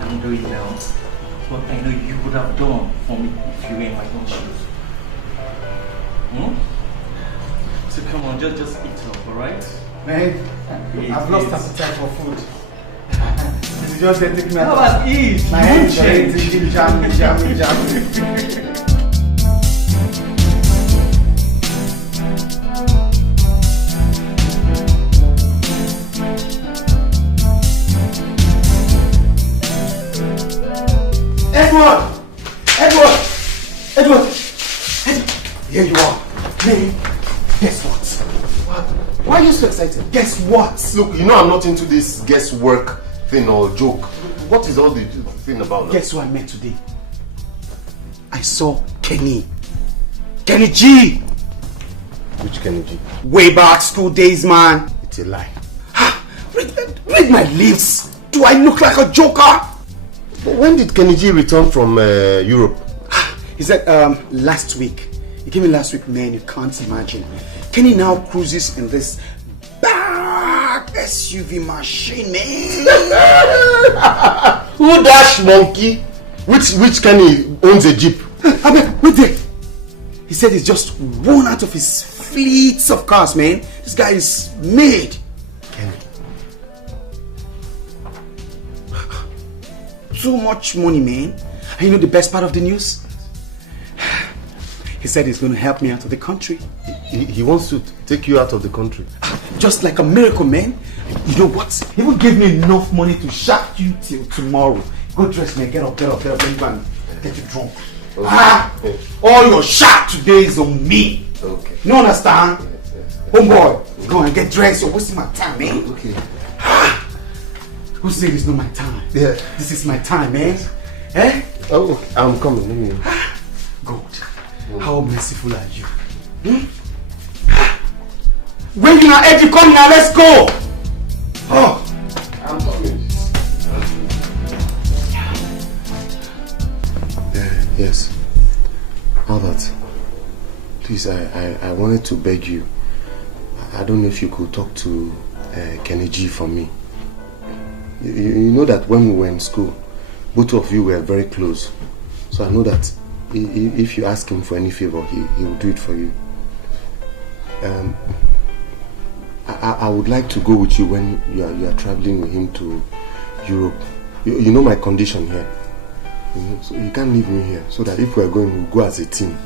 I'm doing now is what I know you would have done for me if you were in my own shoes. So come on, just eat up, alright? Man, I've lost appetite for food. This is just taking me out. How about eat? My hands are eating jam. Edward! Edward! Edward! Here you are. Man, guess what? What? Why are you so excited? Guess what? Look, you know I'm not into this guesswork thing or joke. What is all the thing about? Guess who I met today? I saw Kenny. Kenny G! Which Kenny G? Way back school days, man. It's a lie. Read my lips. Do I look like a joker? When did Kenny G return from Europe? He said last week. He came in last week, man. You can't imagine. Kenny now cruises in this big SUV machine, man. Who dash monkey? Which Kenny owns a jeep? I mean, wait there. He said he's just one out of his fleets of cars, man. This guy is made. Kenny. Too much money, man. And you know the best part of the news? He said he's going to help me out of the country. He wants to take you out of the country. Just like a miracle, man. You know what? He will give me enough money to shack you till tomorrow. Go dress, man. Get up. Let me go and get you drunk. Okay. All your shack today is on me. Okay. You understand? Yes. Homeboy, go and get dressed. You're wasting my time, man. Okay. Who said it's not my time? Yeah. This is my time, man. Eh? Oh, okay. I'm coming. Let me. God. How merciful are you? When you are ready, come now, let's go! Oh! I'm coming. Yes. Albert, please, I wanted to beg you. I don't know if you could talk to Kenny G for me. You know that when we were in school, both of you were very close. So I know that if you ask him for any favor, he will do it for you. I would like to go with you when you are traveling with him to Europe. You know my condition here. So you can't leave me here. So that if we're going, we'll go as a team.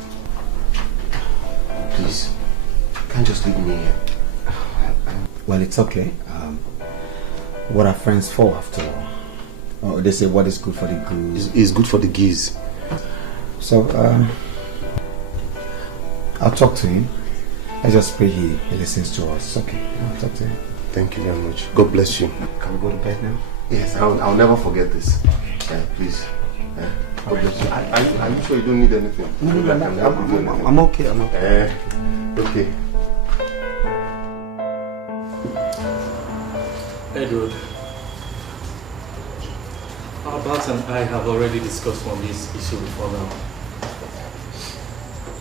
Please, you can't just leave me here. Well, it's okay. What are friends for, after all? Oh, they say what is good for the goose is good for the geese. So, I'll talk to him. I just pray he listens to us. Okay, I'll talk to him. Thank you very much. God bless you. Can we go to bed now? Yes, I'll never forget this. Please. God bless you. Are you sure you don't need anything? No, I'm okay. Okay. Edward, Albert and I have already discussed on this issue before now.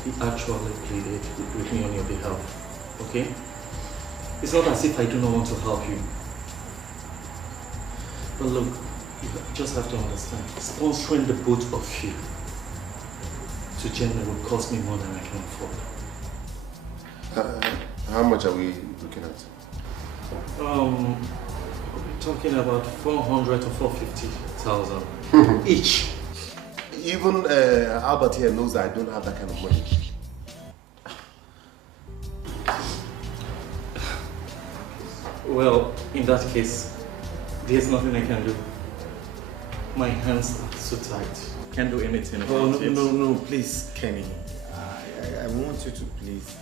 He actually pleaded with me on your behalf, okay? It's not as if I do not want to help you. But look, you just have to understand, sponsoring the both of you to Jenna will cost me more than I can afford. How much are we looking at? We're talking about 400 to 450,000 each. Even Albert here knows that I don't have that kind of money. Well, in that case, there's nothing I can do. My hands are so tight. Can't do anything about it. No, please, Kenny. I want you to please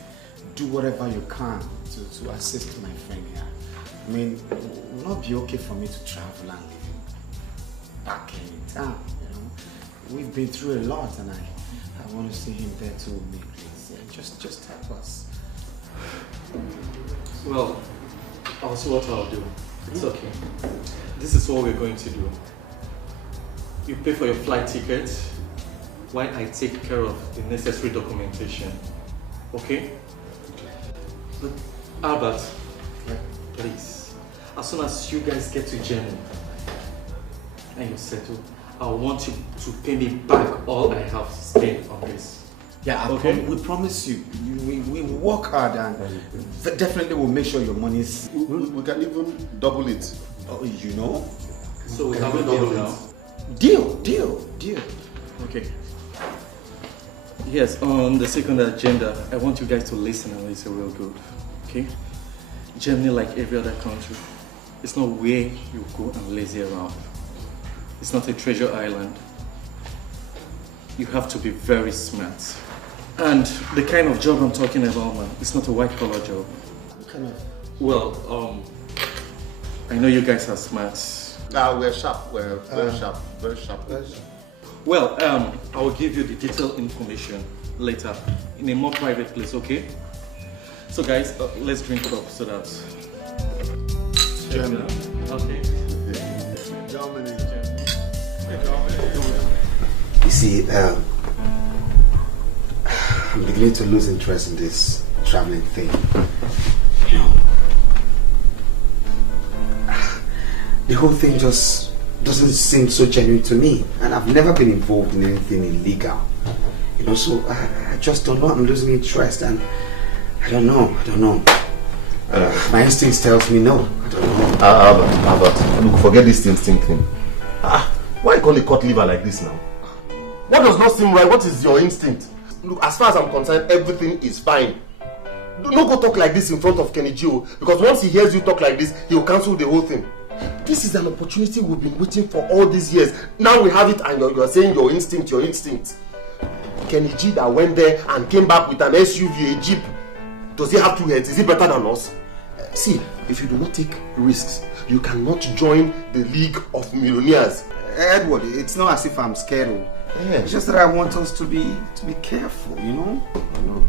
do whatever you can to assist my friend here. I mean, it will not be okay for me to travel and leave him back in town, you know. We've been through a lot and I want to see him there too with me, please. Yeah, just help us. Well, I'll see what I'll do. It's okay. This is what we're going to do. You pay for your flight ticket while I take care of the necessary documentation. Okay? But Albert, please, as soon as you guys get to Germany and you settle, I want you to pay me back all I have spent on this. Yeah, okay. We promise you. We work hard and definitely will make sure your money is... We can even double it. Oh, you know? So we have a deal now? Deal. Okay. Yes, on the second agenda, I want you guys to listen and listen real good. Okay? Germany, like every other country, it's not where you go and lazy around. It's not a treasure island. you have to be very smart. And the kind of job I'm talking about, man, it's not a white-collar job. What kind of? Well, I know you guys are smart. We're sharp. We're very sharp. Very sharp. Well, I will give you the detailed information later in a more private place, okay? So guys, let's drink it up so that... Germany. Okay. Germany. You see, I'm beginning to lose interest in this traveling thing. You know, the whole thing just doesn't seem so genuine to me, and I've never been involved in anything illegal. You know, so I just don't know. I'm losing interest, and I don't know. My instincts tells me no. I don't know. Albert, look, forget this instinct thing. Why you call it cut liver like this now? What does not seem right? What is your instinct? Look, as far as I'm concerned, everything is fine. Do not go talk like this in front of Kenny Gio, because once he hears you talk like this, he'll cancel the whole thing. This is an opportunity we've been waiting for all these years. Now we have it, and you're saying your instinct. Kenny G that went there and came back with an SUV, a Jeep. Does he have two heads? Is he better than us? See, if you do not take risks, you cannot join the League of Millionaires. Edward, it's not as if I'm scared. It's just that I want us to be careful, you know? No,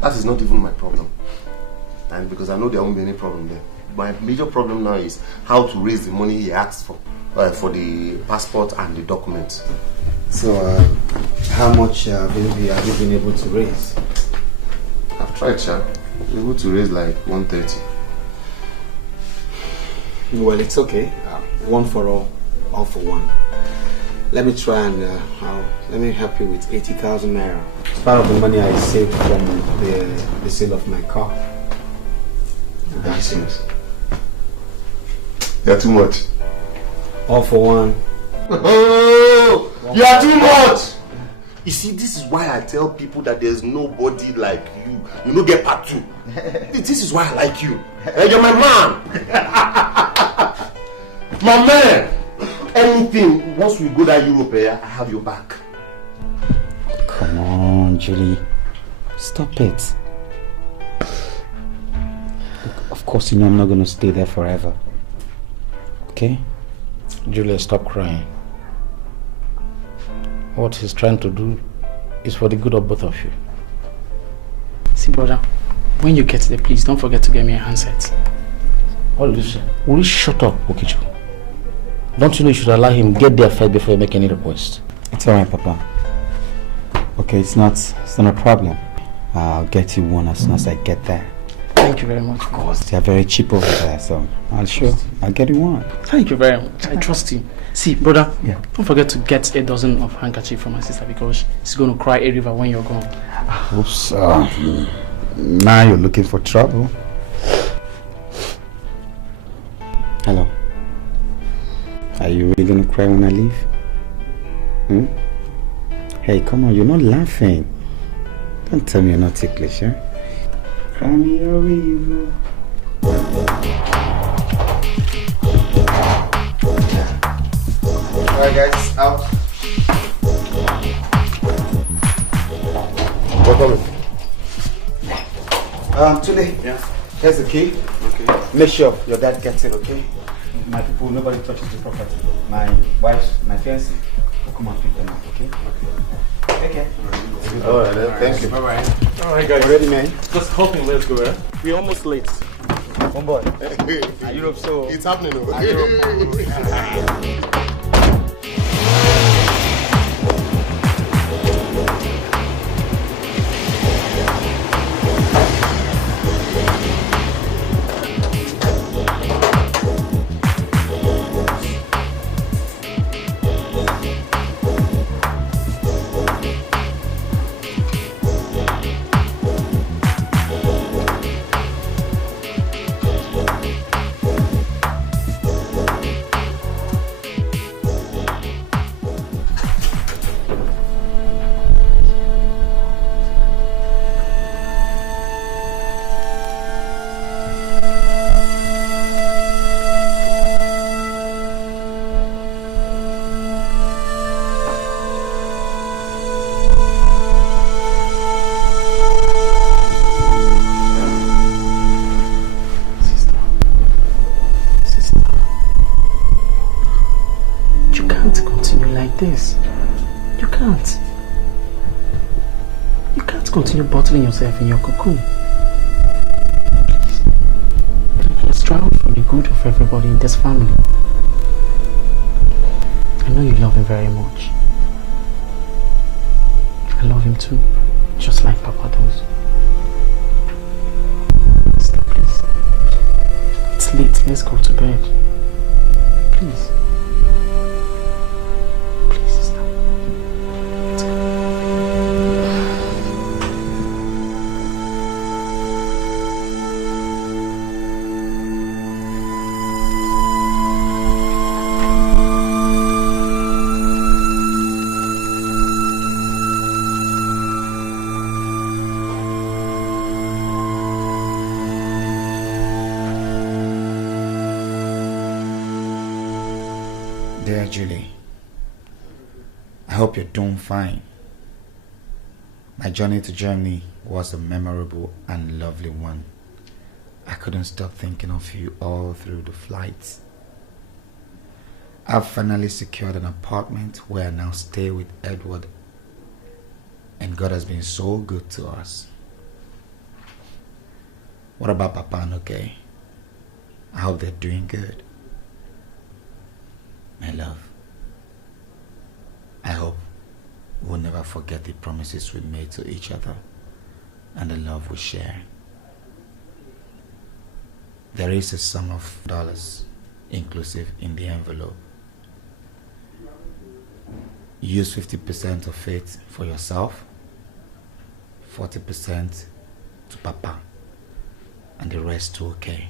that is not even my problem. And because I know there won't be any problem there. My major problem now is how to raise the money he asked for the passport and the documents. So, how much have you been able to raise? I've tried, sir. I'm able to raise like 130. Well, it's okay. One for all for one. Let me try and let me help you with 80,000 naira. It's part of the money I saved from the sale of my car. That's it. You're too much. All for one. Oh, you are too much. You see, this is why I tell people that there's nobody like you. You don't get part two. This is why I like you. You're my man. My man. Anything, once we go to Europe, I have your back. Come on, Julie. Stop it. Look, of course, you know I'm not going to stay there forever. Okay? Julia, stop crying. What he's trying to do is for the good of both of you. See, brother, when you get there, please don't forget to get me a handset. What did you say? Will you shut up, Okichu? Don't you know you should allow him get there first before you make any request? It's alright, Papa. Okay, it's not a problem. I'll get you one as soon as I get there. Thank you very much. Of course, they're very cheap over there, so I'll get you one. Thank you very much. I trust you. See, brother, Yeah. don't forget to get a dozen of handkerchiefs from my sister because she's going to cry a river when you're gone. Oops, now you're looking for trouble. Hello. Are you really gonna cry when I leave? Hey, come on, you're not laughing. Don't tell me you're not ticklish, huh? Cry me a river. Alright guys, out. Today, here's the key. Okay. Make sure your dad gets it, okay? My people, nobody touches the property. My wife, my fiancé. Come on, pick them up, okay? Okay. Alright, thank you. Bye-bye. Alright, guys. Ready, man? Just hopping, let's go, eh? We're almost late. One boy. Europe, so. It's happening. this. You can't. You can't continue bottling yourself in your cocoon. Let's try out for the good of everybody in this family. I know you love him very much. I love him too, just like Papa does. Stop, please. It's late, let's go to bed. Please. Please stop. Let's go. Dear Julie, I hope you're doing fine. My journey to Germany was a memorable and lovely one. I couldn't stop thinking of you all through the flights. I've finally secured an apartment where I now stay with Edward, and God has been so good to us. What about Papa and Okay? I hope they're doing good. My love, I hope we'll never forget the promises we made to each other and the love we share. There is a sum of dollars inclusive in the envelope. Use 50% of it for yourself, 40% to Papa, and the rest to Okay.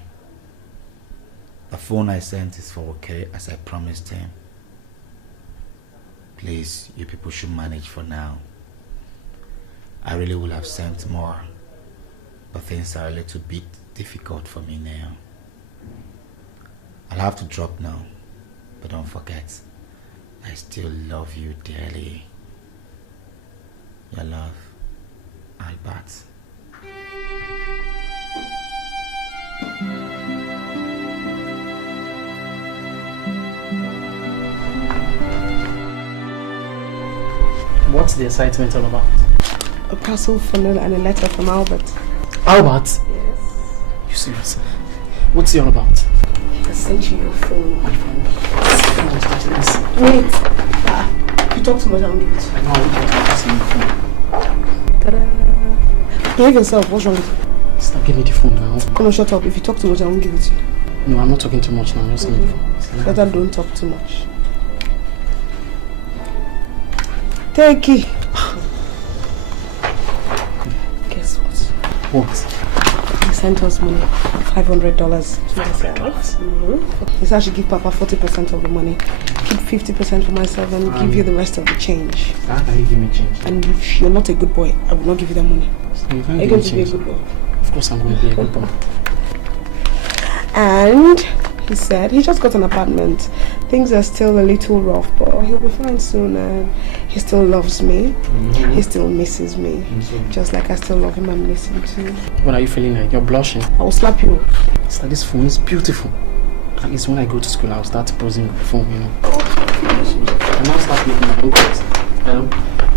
The phone I sent is for Okay, as I promised him. Please, you people should manage for now. I really would have sent more, but things are a little bit difficult for me now. I'll have to drop now, but don't forget, I still love you dearly. Your love, Albert. What's the excitement all about? A parcel from Nola and a letter from Albert. Albert? Yes. You serious? What's it all about? I sent you your phone. My phone. Wait. If you talk too much, I'll give it to you. I know, I want you to see your phone. Ta-da. Behave yourself. What's wrong with you? Stop, give me the phone now. Come on, shut up. If you talk too much, I won't give it to you. No, I'm not talking too much now. Just give me the phone. Better don't talk too much. Take it. Guess what? What? He sent us money, $500 to myself. He said I should give Papa 40% of the money, keep 50% for myself, and give you the rest of the change. How can you give me change? And if you're not a good boy, I will not give you that money. So you can't Are you give going me to be a change? good boy? Of course I'm going to be a good boy. And he said he just got an apartment. Things are still a little rough, but he'll be fine soon. And he still loves me. He still misses me. Just like I still love him and miss him too. What are you feeling like? You're blushing. I will slap you. It's like this phone is beautiful. At least when I go to school, I'll start posing with the phone, you know. And I'll start making my own calls. Hello?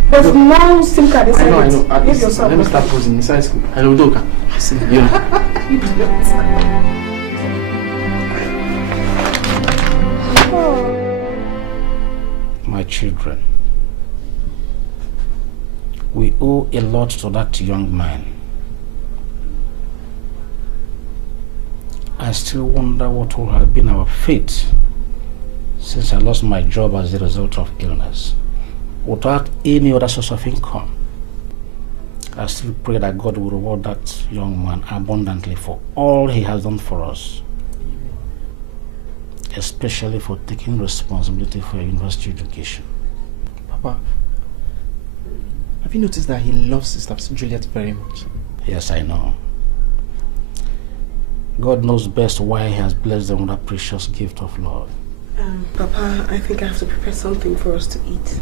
There's no SIM card inside. I know. At Give least, yourself. let me start posing inside school. Hello, Doka. See, you know. You do it. My children, we owe a lot to that young man. I still wonder what would have been our fate since I lost my job as a result of illness, without any other source of income. I still pray that God will reward that young man abundantly for all he has done for us, especially for taking responsibility for your university education. Papa, have you noticed that he loves Sister Juliet very much? Yes, I know. God knows best why he has blessed them with that precious gift of love. Papa, I think I have to prepare something for us to eat.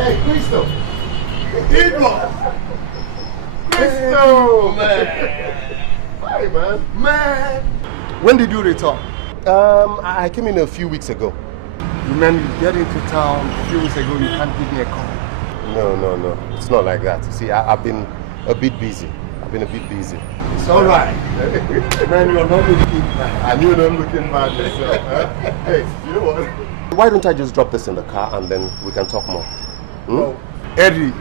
Hey, Crystal! Edward! Crystal! Man! Hi, man. Man! When did you return? I came in a few weeks ago. You mean you get into town a few weeks ago, you can't give me a call? No. It's not like that. You see, I've been a bit busy. It's alright. Man, you're not looking bad. And you're not looking bad yourself, huh? Hey, you know what? Why don't I just drop this in the car and then we can talk more? No. Eddie,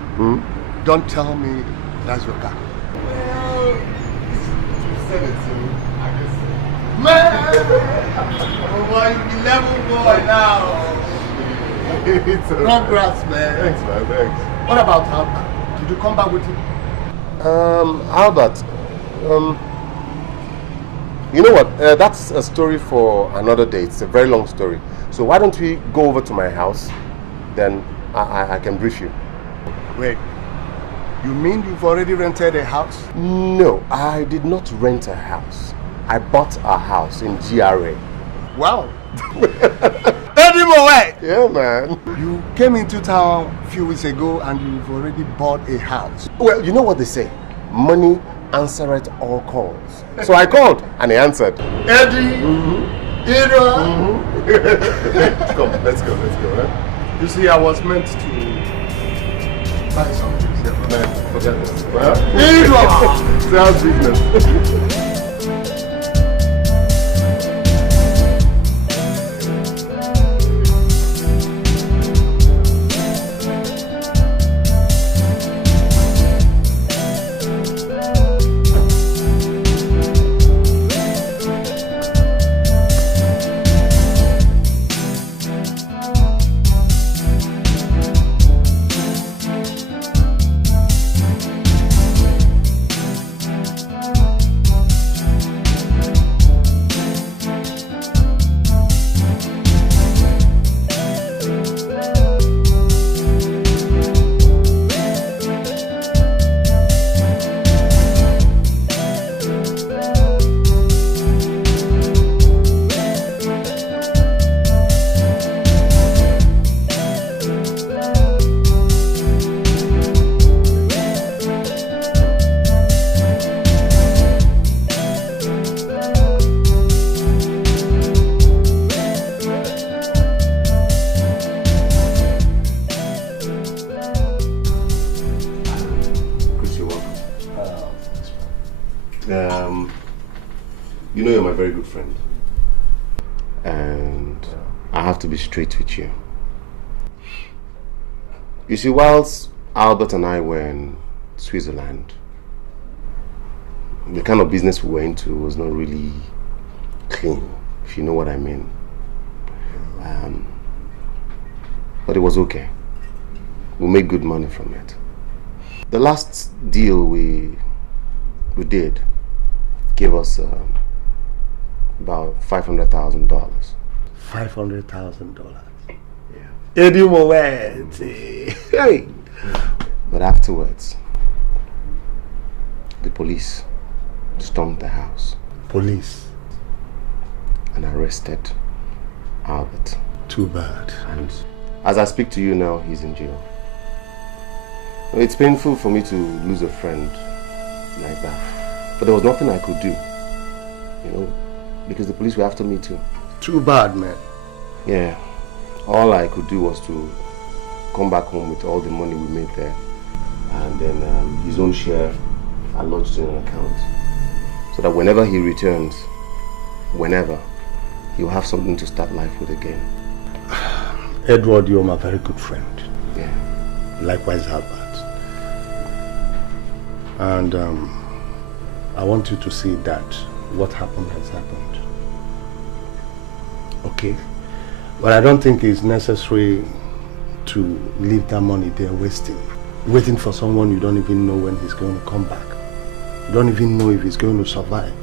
don't tell me that's your car. Well, you said it to me. I guess. Man! Oh, boy, you be level boy now. Congrats, man. Thanks, man. Thanks. What about Albert? Did you come back with him? Albert. You know what? That's a story for another day. It's a very long story. So why don't we go over to my house? Then I can brief you. Wait. You mean you've already rented a house? No, I did not rent a house. I bought a house in GRA. Wow. Eddie Moe! Yeah, man. You came into town a few weeks ago and you've already bought a house. Well, you know what they say. Money answereth all calls. So I called and he answered. Eddie! Ira! Come, let's go. Huh? You see, I was meant to buy something. Man, forget this. Ira! Sounds business. You know you're my very good friend. And I have to be straight with you. You see, whilst Albert and I were in Switzerland, the kind of business we were into was not really clean, if you know what I mean. But it was okay. We made good money from it. The last deal we did gave us about $500,000. $500,000. Yeah. Eddie Moet. Hey. But afterwards, the police stormed the house. Police? And arrested Albert. Too bad. And as I speak to you now, he's in jail. It's painful for me to lose a friend like that. But there was nothing I could do. You know, because the police were after me too. Too bad, man. Yeah. All I could do was to come back home with all the money we made there. And then his own share I lodged in an account. So that whenever he returns, he'll have something to start life with again. Edward, you're my very good friend. Yeah. Likewise, Albert. And I want you to see that what happened has happened. Okay? But I don't think it's necessary to leave that money there waiting for someone you don't even know when he's going to come back. You don't even know if he's going to survive.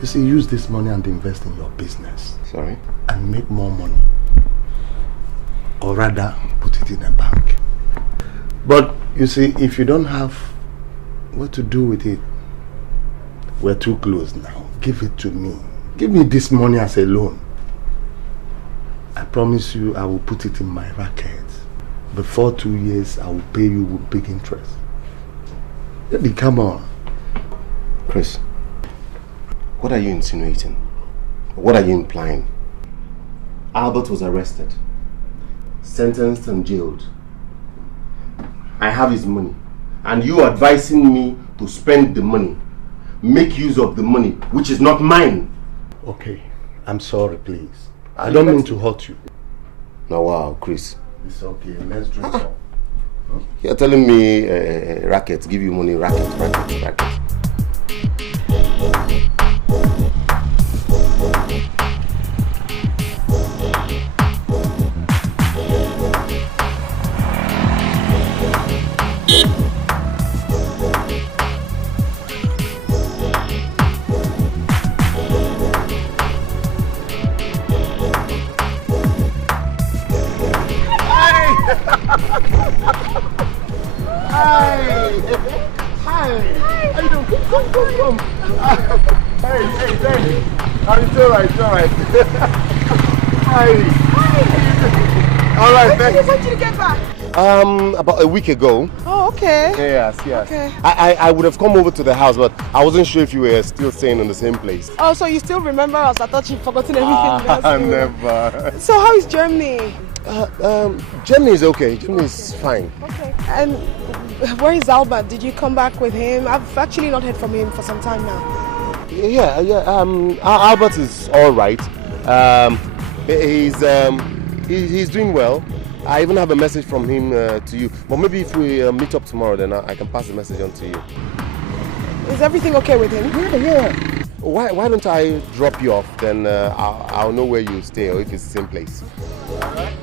You see, use this money and invest in your business. Sorry? And make more money. Or rather, put it in a bank. But you see, if you don't have what to do with it, we're too close now. Give it to me. Give me this money as a loan. I promise you I will put it in my racket. before 2 years, I will pay you with big interest. Baby, come on. Chris, what are you insinuating? What are you implying? Albert was arrested, sentenced and jailed. I have his money, and you are advising me to spend the money, make use of the money, which is not mine. Okay, I'm sorry, please. I don't mean to hurt you. Now, wow, Chris. It's okay, let's drink some. Huh? You're telling me rackets, give you money, rackets. Hi. How you doing? Come. Hey. It's all right. Hi. All right, thanks. When did you get back? About a week ago. Oh, okay. Yes. Okay. I would have come over to the house, but I wasn't sure if you were still staying in the same place. Oh, so you still remember us? I thought you'd forgotten everything. Never. So how is Germany? Germany is okay. Germany is fine. Okay. And where is Albert? Did you come back with him? I've actually not heard from him for some time now. Yeah. Albert is all right. He's doing well. I even have a message from him to you. But maybe if we meet up tomorrow, then I can pass the message on to you. Is everything okay with him? Yeah. Why don't I drop you off? Then I'll know where you stay, or if it's the same place. All right.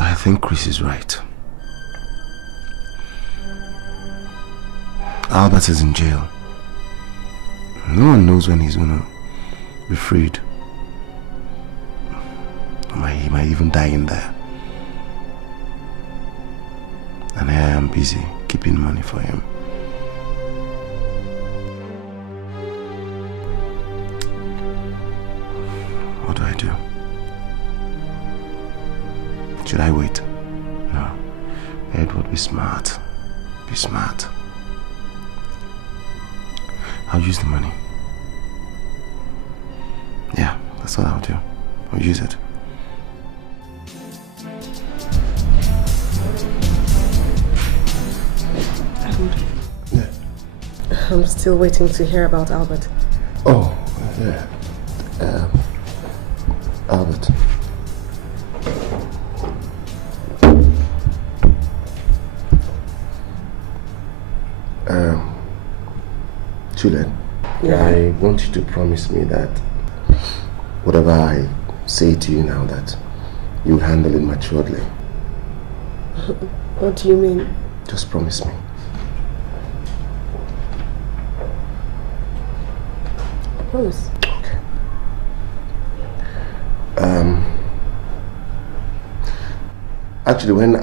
I think Chris is right. Albert is in jail. No one knows when he's gonna be freed. He might even die in there. And I am busy keeping money for him. What do I do? Should I wait? No. Edward, be smart. Be smart. I'll use the money. Yeah, that's what I'll do. I'll use it. Yeah. I'm still waiting to hear about Albert. Oh, yeah. Albert. Juliet, yeah. I want you to promise me that whatever I say to you now, that you'll handle it maturely. What do you mean? Just promise me. Promise. Okay. Actually, when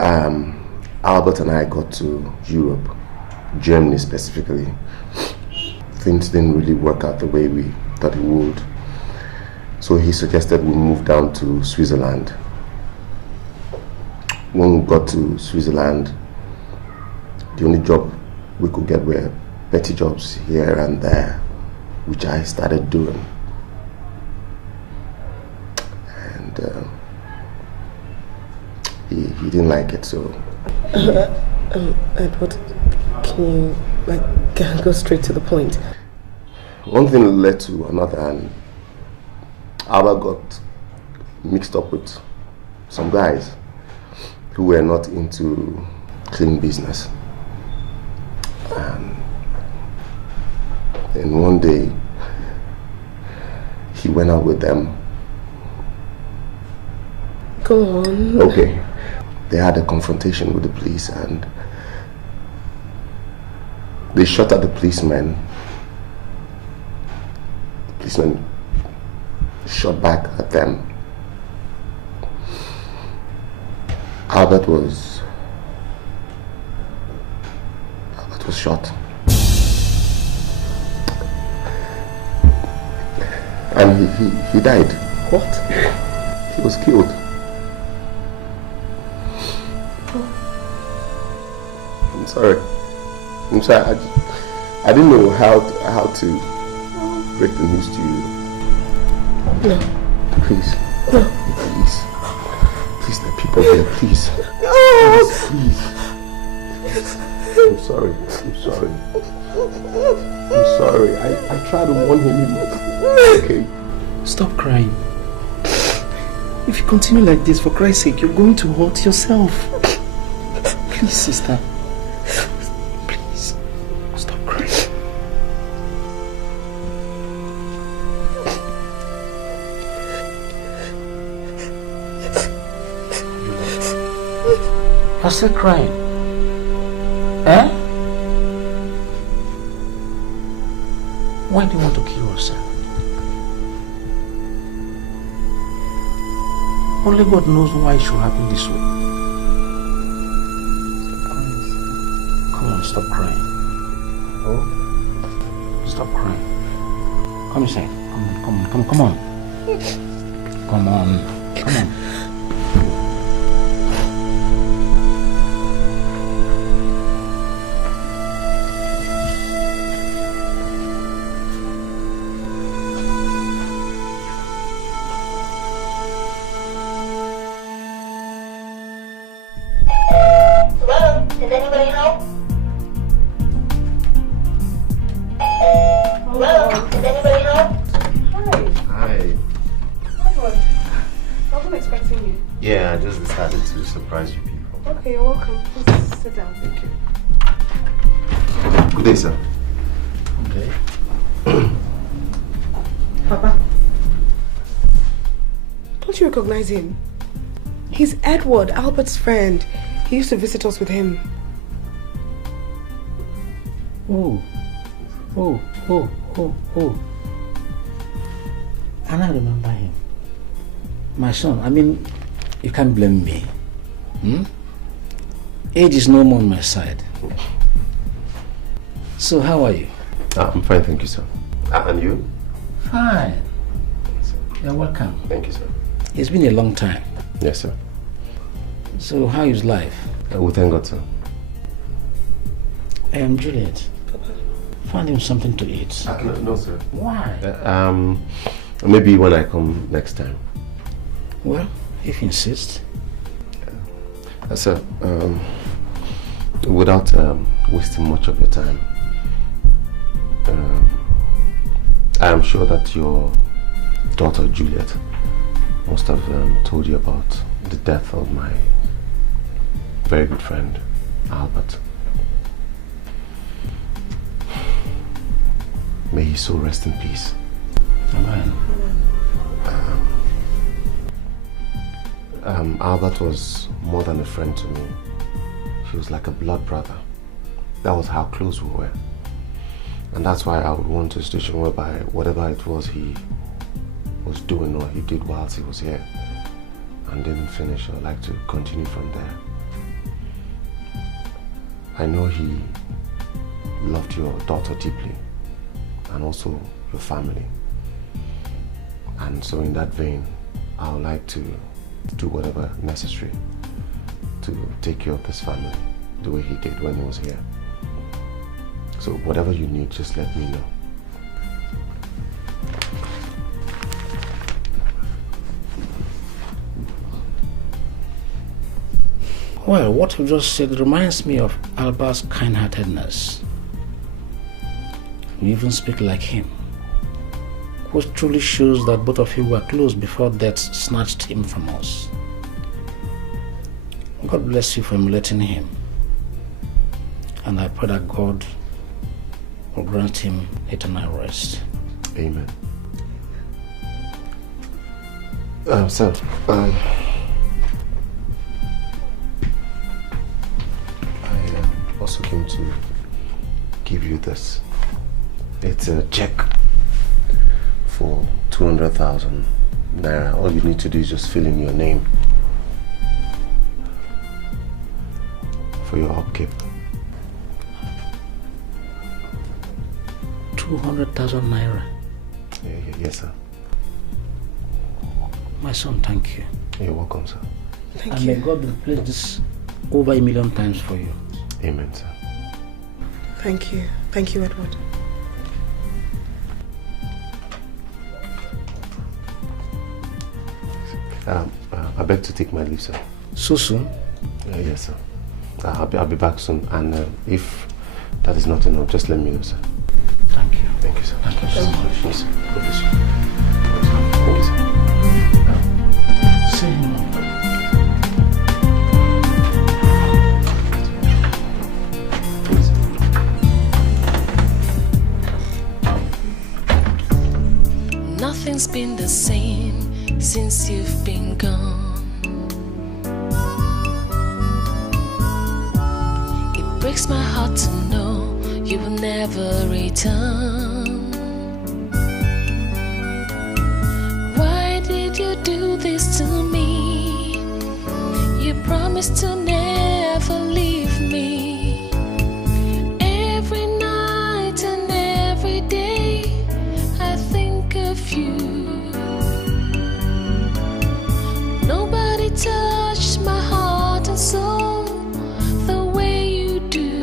Albert and I got to Europe, Germany specifically, things didn't really work out the way we thought it would. So he suggested we move down to Switzerland. When we got to Switzerland, the only job we could get were petty jobs here and there, which I started doing. And he didn't like it, so... Edward, can you go straight to the point? One thing led to another, and Albert got mixed up with some guys who were not into clean business. And one day he went out with them. Go on. Okay. They had a confrontation with the police, and They shot at the policeman. The policeman shot back at them. Albert was shot. And he died. What? He was killed. I'm sorry. I didn't know how to break the news to you. No. Please. No. Please, the people here, please. No. Please. I'm sorry. I tried to warn him. Okay. Stop crying. If you continue like this, for Christ's sake, you're going to hurt yourself. Please, sister. Please. Stop crying. You're still crying? Eh? Why do you want to kill yourself? Only God knows why it should happen this way. Come on, stop crying. Oh? Stop crying. Come inside. Come on. Come on. Is anybody home? Hello? Is anybody home? Hi. Hi. I wasn't expecting you. Yeah, I just decided to surprise you people. Okay, you're welcome. Please sit down. Thank you. Good day, sir. Okay. Papa. Don't you recognize him? He's Edward, Albert's friend. He used to visit us with him. Oh. And I remember him. My son, I mean, you can't blame me. Age is no more on my side. So how are you? I'm fine, thank you, sir. And you? Fine. You're welcome. Thank you, sir. It's been a long time. Yes, sir. So how is life? We thank God, sir. Juliet. Papa. Find him something to eat. No, sir. Why? Maybe when I come next time. Well, if you insist. Sir, without wasting much of your time, I am sure that your daughter Juliet must have told you about the death of my very good friend Albert. May he so rest in peace. Amen. Albert was more than a friend to me. He was like a blood brother. That was how close we were. And that's why I would want a situation whereby whatever it was he was doing or he did whilst he was here and didn't finish, I'd like to continue from there. I know he loved your daughter deeply and also your family. And so in that vein, I would like to do whatever necessary to take care of this family the way he did when he was here. So whatever you need, just let me know. Well, what you just said reminds me of Albert's kind-heartedness. You even speak like him, which truly shows that both of you were close before death snatched him from us. God bless you for emulating him, and I pray that God will grant him eternal rest. Amen. Sir, I also came to give you this. It's a check for 200,000 naira. All you need to do is just fill in your name for your upkeep. 200,000 naira. Yes, sir. My son, thank you. You're welcome, sir. Thank and you. may God replace this over 1 million times for you. Amen, sir. Thank you. Thank you, Edward. I beg to take my leave, sir. So soon? Yes, sir. I'll be back soon, and if that is not enough, just let me know, sir. Thank you. Thank you, sir. Thank you so much. Yes, sir. God bless you. Thank you, sir. See you. Nothing's been the same since you've been gone. It breaks my heart to know you will never return. Why did you do this to me? You promised to never leave me. Every night and every day I think of you. Nobody touched my heart and soul the way you do.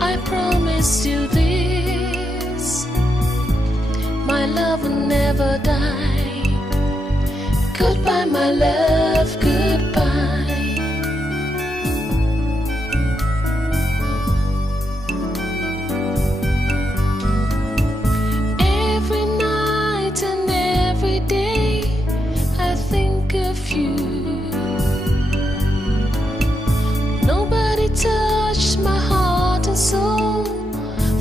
I promise you this, my love will never die. Goodbye, my love, goodbye. Every night and every day I think of you. Nobody touched my heart and soul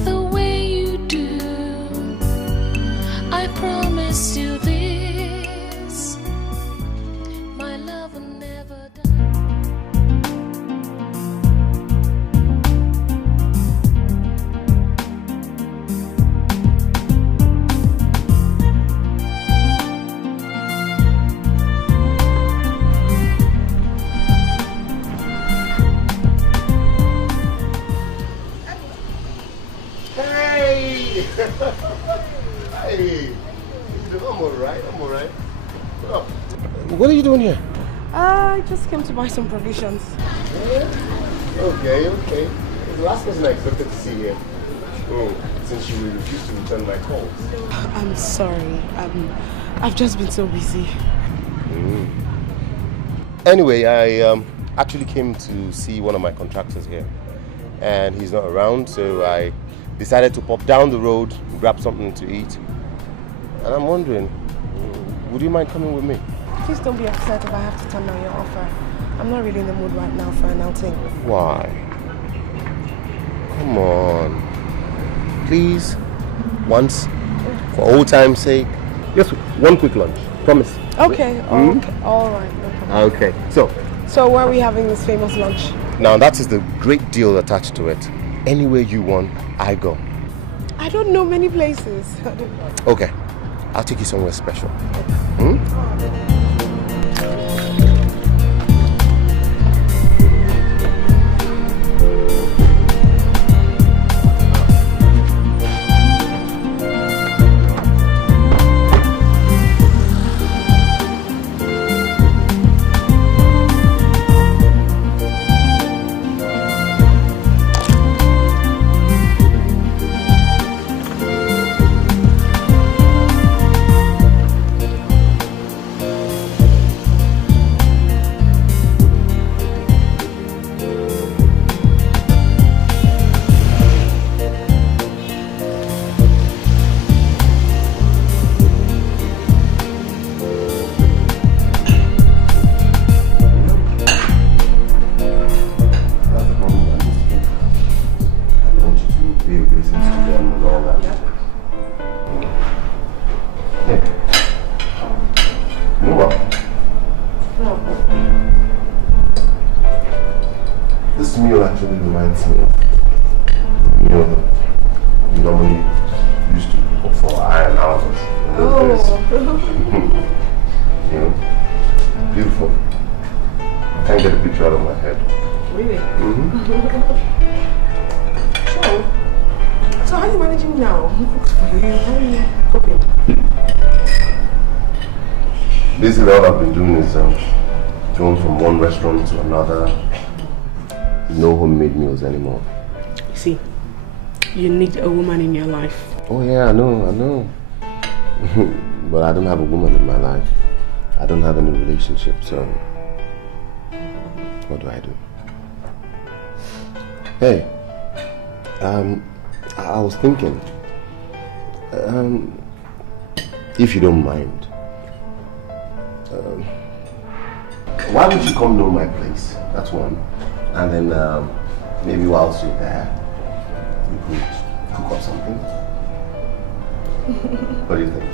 the way you do. I promise you this, my love will never die. Hey! Hey! I'm alright, I'm alright. Oh. What are you doing here? I just came to buy some provisions. Okay. You're the last person I expected to see here. Oh, since you refused to return my calls. I'm sorry. I've just been so busy. Anyway, I actually came to see one of my contractors here. And he's not around, so I decided to pop down the road and grab something to eat. And I'm wondering, would you mind coming with me? Please don't be upset if I have to turn down your offer. I'm not really in the mood right now for an outing. Why? Come on. Please, once, for old time's sake. Just one quick lunch, promise. Okay, okay, all right, no problem. Okay, So where are we having this famous lunch? now that is the great deal attached to it. Anywhere you want, I go. I don't know many places. Okay, I'll take you somewhere special. This meal actually reminds me of this. You know, beautiful. I can't get a picture out of my head. Really? Sure. So how are you managing now? Who cooks for you? How are you cooking? Basically, all I've been doing is going from one restaurant to another. No homemade meals anymore. You see, you need a woman in your life. Oh yeah, I know. But I don't have a woman in my life. I don't have any relationship, so what do I do? Hey, I was thinking, if you don't mind, why don't you come know my place? That's one. And then maybe whilst you're there, we could cook up something. What do you think?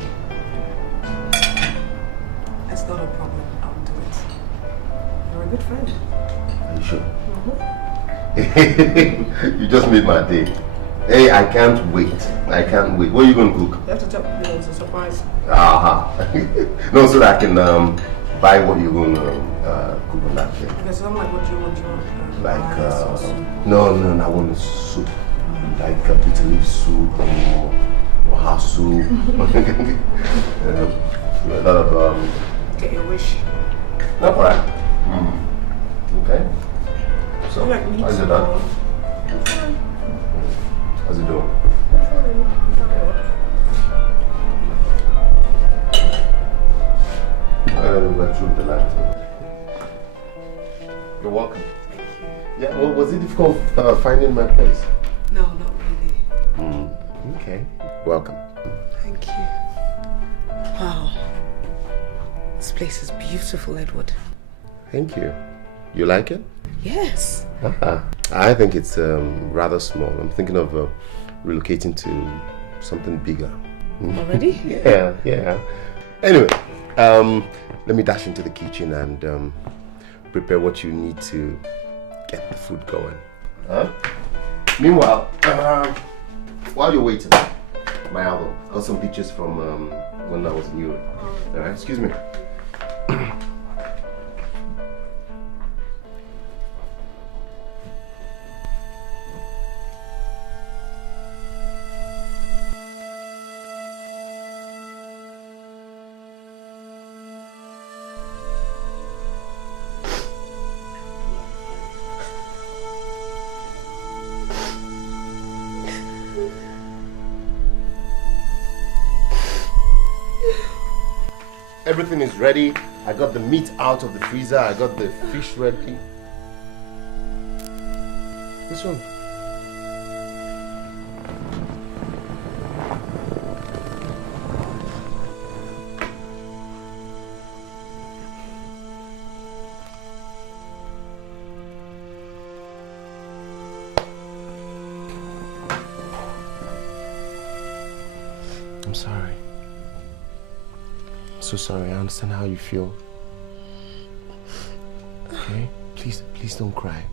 It's not a problem. I'll do it. You're a good friend. Are you sure? You just made my day. Hey, I can't wait. I can't wait. What are you going to cook? You have to tell me it's a surprise. Aha. No, so that I can buy what you're going to cook on that day. Because I'm like, what do you want? Like, no, I want a soup. Like a bitter leaf soup or her soup. A lot of get your wish. No, alright. Okay. So, You like meat? how's it done? How's it doing? We're through the light. You're welcome. Yeah, well, was it difficult finding my place? No, not really. Okay. Welcome. Thank you. Wow. This place is beautiful, Edward. Thank you. You like it? Yes. I think it's rather small. I'm thinking of relocating to something bigger. Already? Yeah. Anyway, let me dash into the kitchen and prepare what you need to get the food going. Meanwhile, while you're waiting, my album. Got some pictures from when I was in Europe. Alright, excuse me. Everything is ready. I got the meat out of the freezer. I got the fish ready. This one. I'm sorry. So sorry, I understand how you feel. Okay? Please don't cry.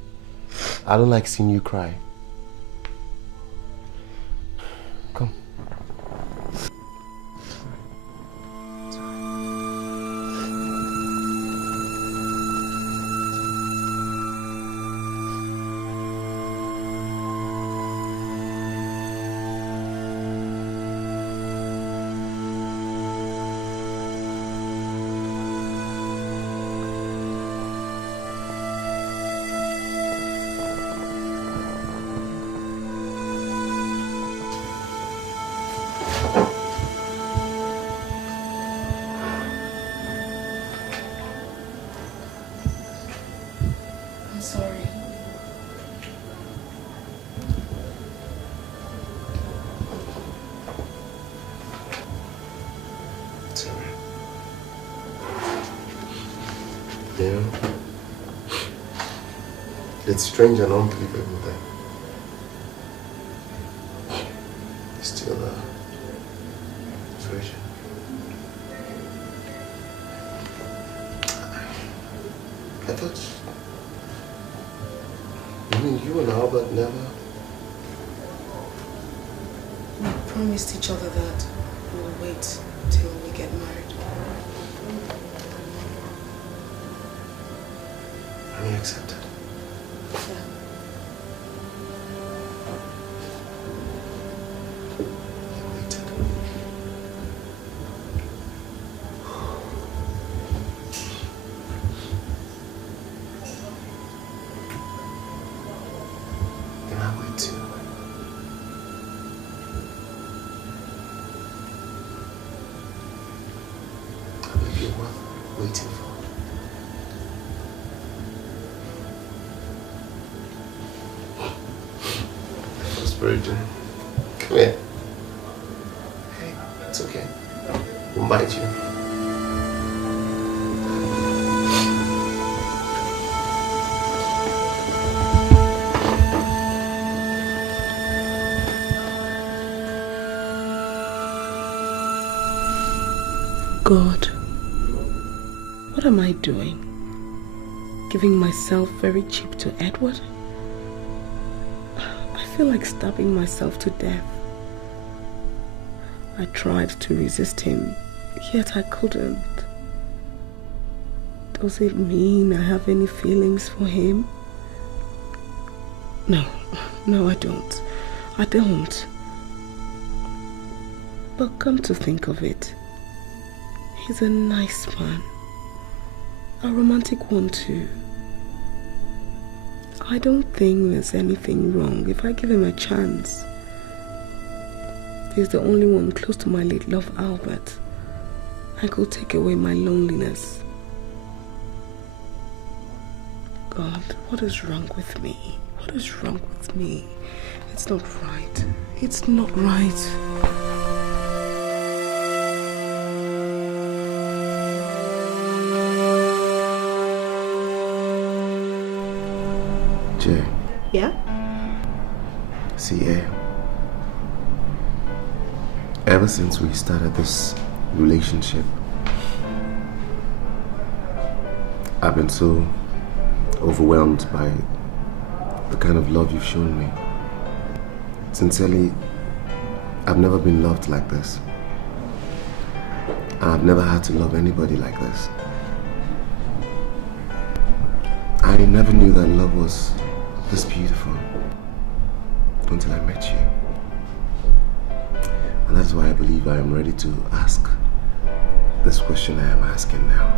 I don't like seeing you cry. Come. Yeah. It's strange and unbelievable that it's still a treasure. I thought, you and Albert never... We promised each other that we will wait till we get married. And you accepted? Yeah. Virgin. Come here. Hey, it's okay. We'll bite you. God, what am I doing? Giving myself very cheap to Edward? I feel like stabbing myself to death. I tried to resist him, yet I couldn't. Does it mean I have any feelings for him? No, I don't. I don't. But come to think of it, he's a nice man. A romantic one too. I don't think there's anything wrong if I give him a chance. He's the only one close to my late love, Albert. I could take away my loneliness. God, what is wrong with me? What is wrong with me? It's not right. It's not right. Jay. Yeah? See, ever since we started this relationship, I've been so overwhelmed by the kind of love you've shown me. Sincerely, I've never been loved like this. And I've never had to love anybody like this. I never knew that love was this beautiful until I met you. And that's why I believe I am ready to ask this question I am asking now.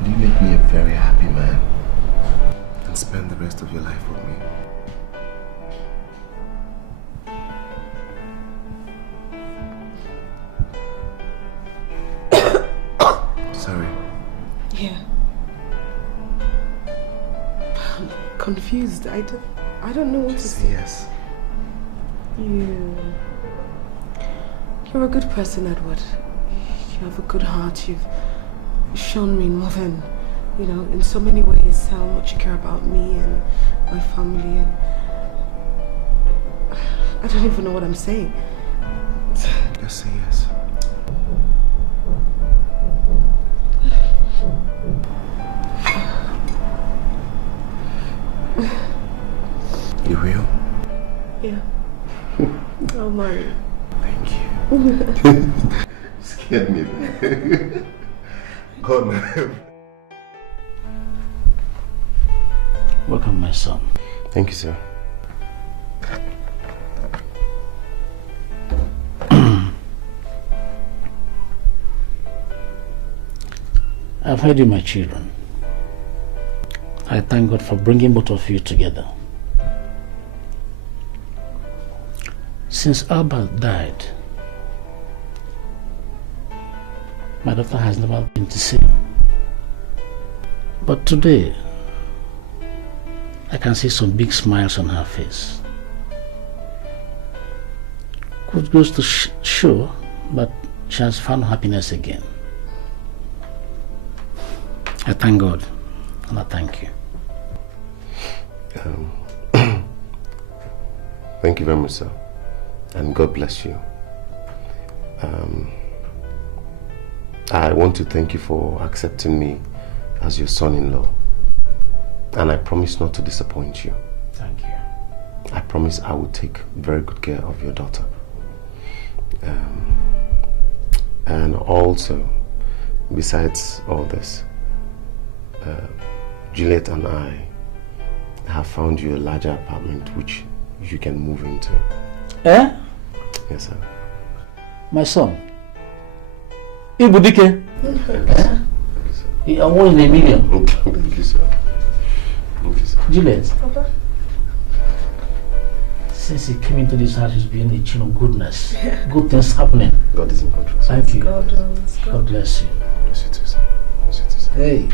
Will you make me a very happy man and spend the rest of your life with me? Sorry. Yeah. I'm confused. I don't know what to say. Yes. You're a good person, Edward. You have a good heart. You've shown me more than, in so many ways how much you care about me and my family, and I don't even know what I'm saying. Just say yes. You will? Yeah. I'll marry you. Thank you. Scared me there. Oh no. Welcome, my son. Thank you, sir. I've heard you, my children. I thank God for bringing both of you together. Since Albert died, my daughter has never been the same. But today, I can see some big smiles on her face. Good goes to show, but she has found happiness again. I thank God, and I thank you. Thank you very much, sir. And God bless you. I want to thank you for accepting me as your son-in-law. And I promise not to disappoint you. Thank you. I promise I will take very good care of your daughter. And also, besides all this, Juliet and I have found you a larger apartment which you can move into. Eh? Yes, sir. My son. Ibudike. I want $1 million. Thank you, sir. Thank you, sir. Juliet. Papa? Since he came into this house, he's been a chain of goodness. Good things happening. God is in control. Thank you. God bless you. Bless you too, sir. Bless you too, sir. Hey.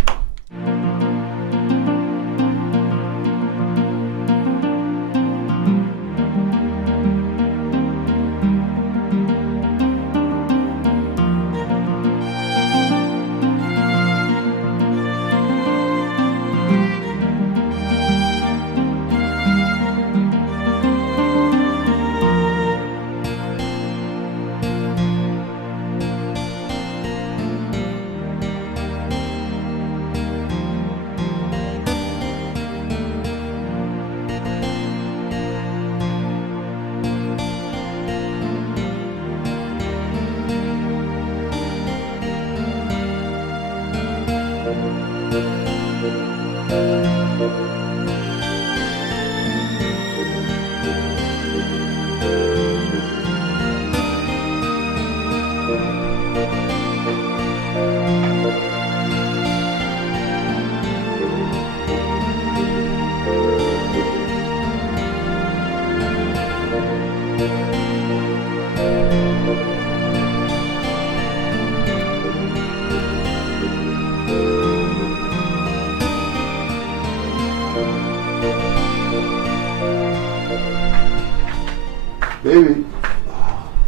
Baby.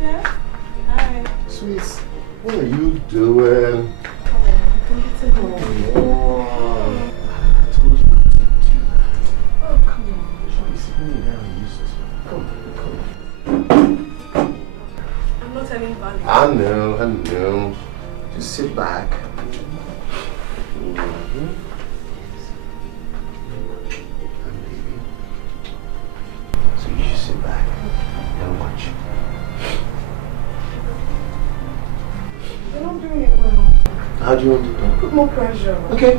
Yeah? Hi. Sweet. What are you doing? Oh, I told you not to do that. Oh, come on. You should be sitting there and useless. Come. I'm not telling Valley. I know. Just sit back. So you should sit back and watch. You're not doing it well. How do you want to do? Put more pressure. Okay.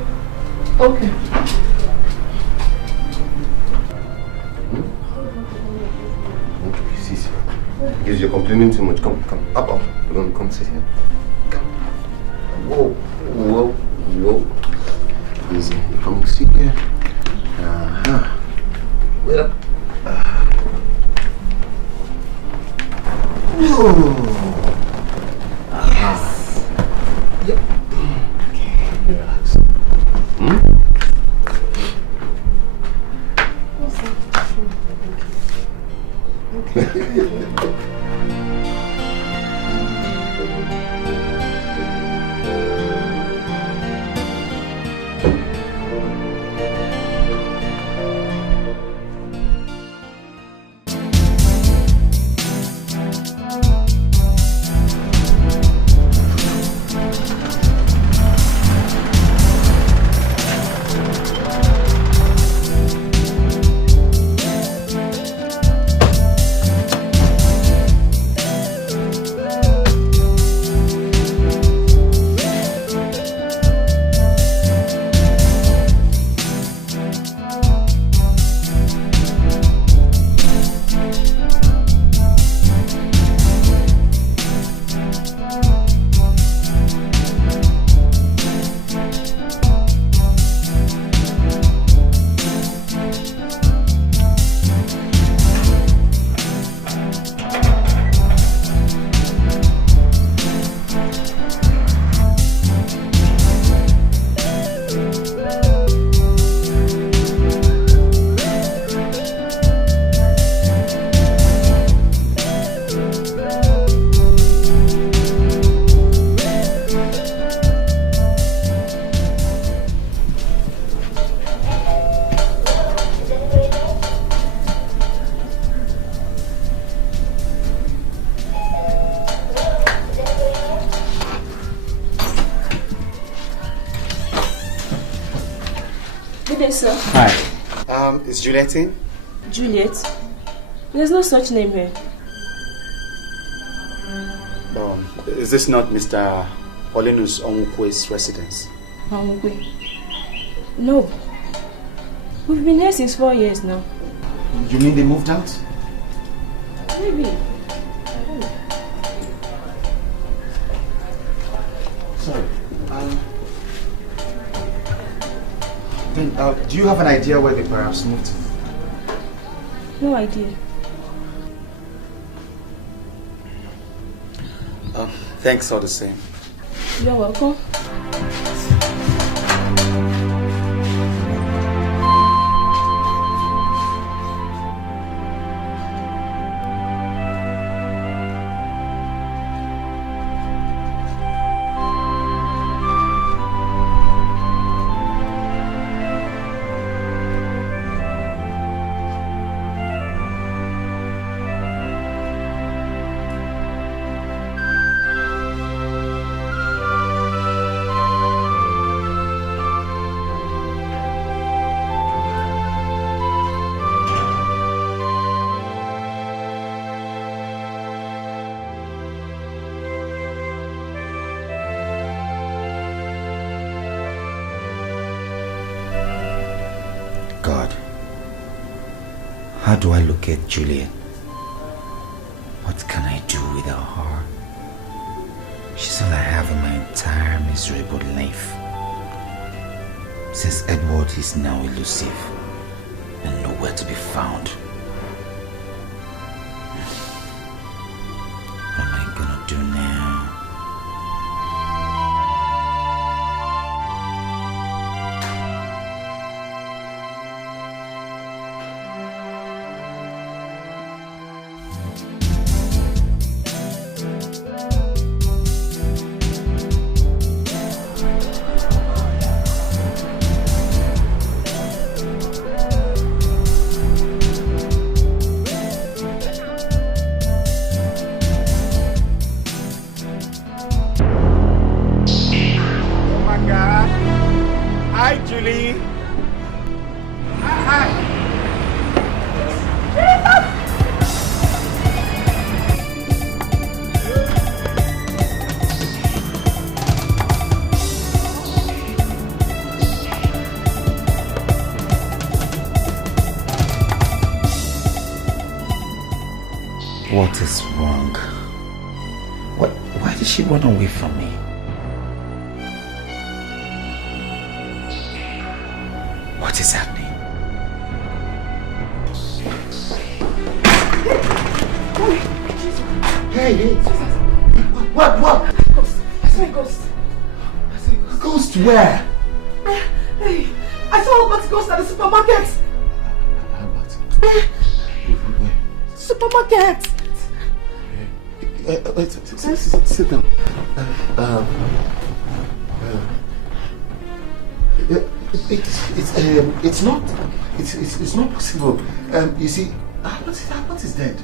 Because you're complaining too much. Come. Up. We're going to come sit here. Come. Whoa. Easy. You come sit here. Wait up. Yes. Yep. Okay. Relax. Okay. Good day, sir. Hi. Is Juliet in? Juliet? There's no such name here. Is this not Mr. Olenus Onwukwe's residence? Onwukwe? No. We've been here since 4 years now. You mean they moved out? Maybe. Sorry. Then, do you have an idea where they perhaps moved to? No idea. Thanks all the same. You're welcome. How do I locate Julian? What can I do without her? She's all I have in my entire miserable life. Since Edward is now elusive and nowhere to be found. What am I gonna do now? What is wrong? Why did she run away from me? What is happening? Hey! What? Ghost. I saw a ghost. A ghost where? Hey, I saw Albert's ghost at the supermarket. Albert? Supermarket. Sit down. It's not possible. You see, Albert is dead.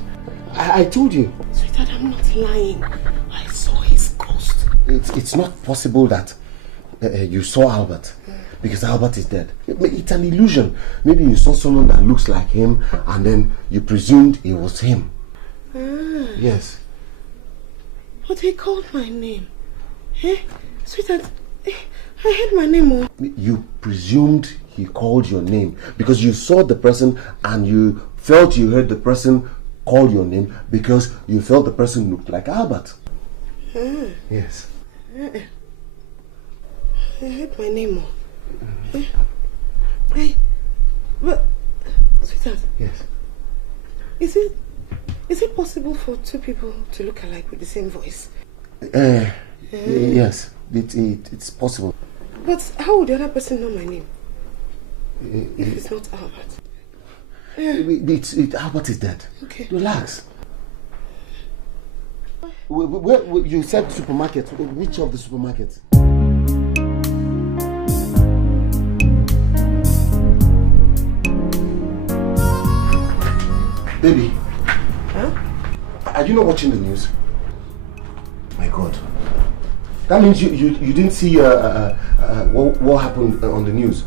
I told you. Sweetheart, I'm not lying. I saw his ghost. It's not possible that you saw Albert, because Albert is dead. It's an illusion. Maybe you saw someone that looks like him and then you presumed it was him. Yes. But he called my name. Sweetheart, I heard my name. You presumed he called your name because you saw the person and you felt you heard the person call your name because you felt the person looked like Albert. Yes. I heard my name. But, sweetheart. Yes. Is it possible for two people to look alike with the same voice? Yes, it's possible. But how would the other person know my name? If it's not Albert. Albert is dead. Okay. Relax. Where you said supermarket. Which of the supermarkets? Baby. Huh? Are you not watching the news? My God. That means you didn't see what happened on the news.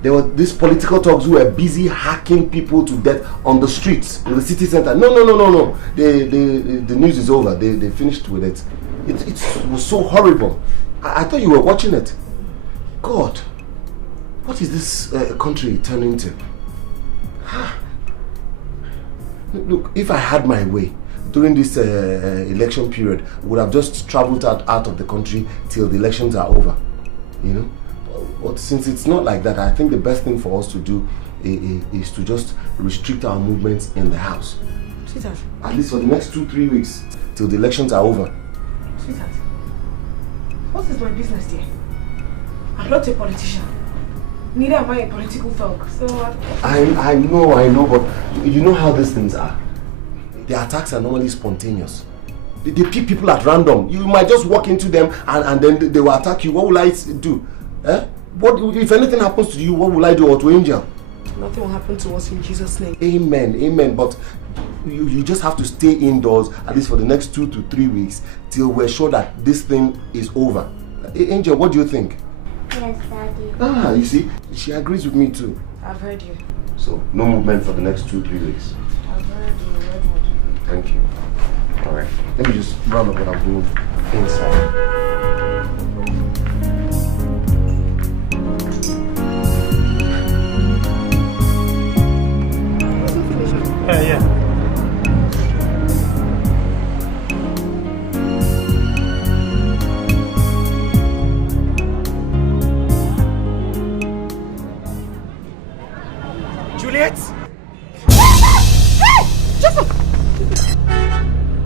There were these political talks who were busy hacking people to death on the streets in the city center. No. The news is over. They finished with it. It was so horrible. I thought you were watching it. God, what is this country turning into? Look, if I had my way during this election period, I would have just traveled out of the country till the elections are over. You know? But since it's not like that, I think the best thing for us to do is to just restrict our movements in the house. Sweetheart. At least for the next 2-3 weeks till the elections are over. Sweetheart, what is my business here? I'm not a politician. Neither am I a political thug. So I know, but you know how these things are. The attacks are normally spontaneous. They pick people at random. You might just walk into them and then they will attack you. What will I do? What if anything happens to you? What will I do? Or to Angel? Nothing will happen to us in Jesus' name. Amen. But you just have to stay indoors at least for the next 2 to 3 weeks till we're sure that this thing is over. Angel, what do you think? Yes, Daddy. You see, she agrees with me too. I've heard you. So, no movement for the next 2-3 weeks. I've heard you, Redwood. Thank you. Alright, let me just round up what I'm doing inside. Yeah. Juliet? Hey! Joseph!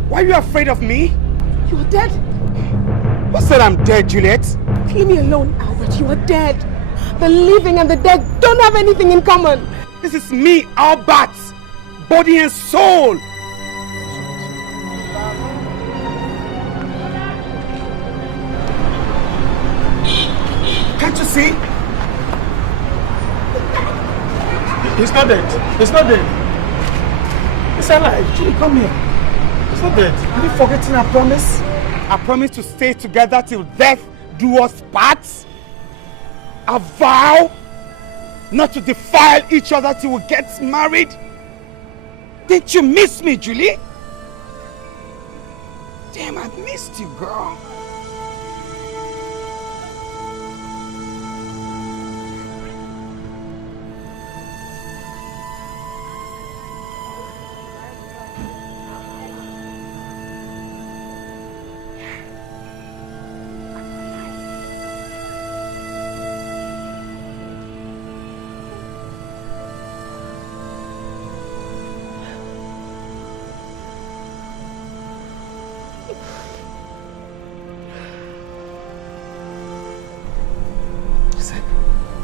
Why are you afraid of me? You are dead. Who said I'm dead, Juliet? Leave me alone, Albert. You are dead. The living and the dead don't have anything in common. This is me, Albert. Body and soul. Can't you see? He's not dead. He's not dead. He's alive. Julie, come here. He's not dead. Are you forgetting our promise? I promise to stay together till death do us part. A vow not to defile each other till we get married. Didn't you miss me, Julie? Damn, I missed you, girl.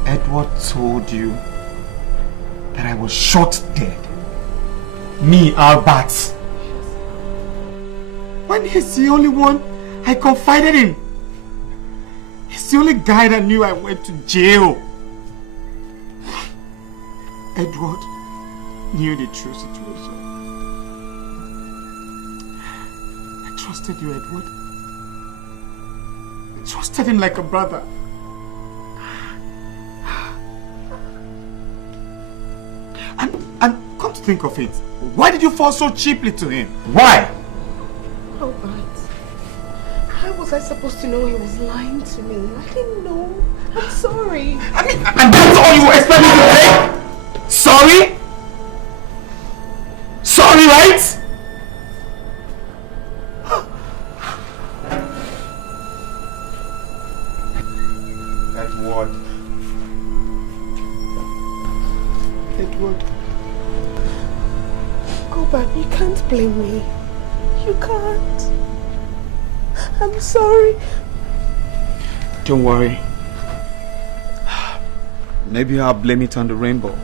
Edward told you that I was shot dead. Me, Albert. When he's the only one I confided in. He's the only guy that knew I went to jail. Edward knew the true situation. I trusted you, Edward. I trusted him like a brother. And come to think of it, why did you fall so cheaply to him? Why? Albert, how was I supposed to know he was lying to me? I didn't know. I'm sorry. And that's all you expect me to say? Sorry? Sorry, right? Edward. Go back. You can't blame me. You can't. I'm sorry. Don't worry. Maybe I'll blame it on the rainbow.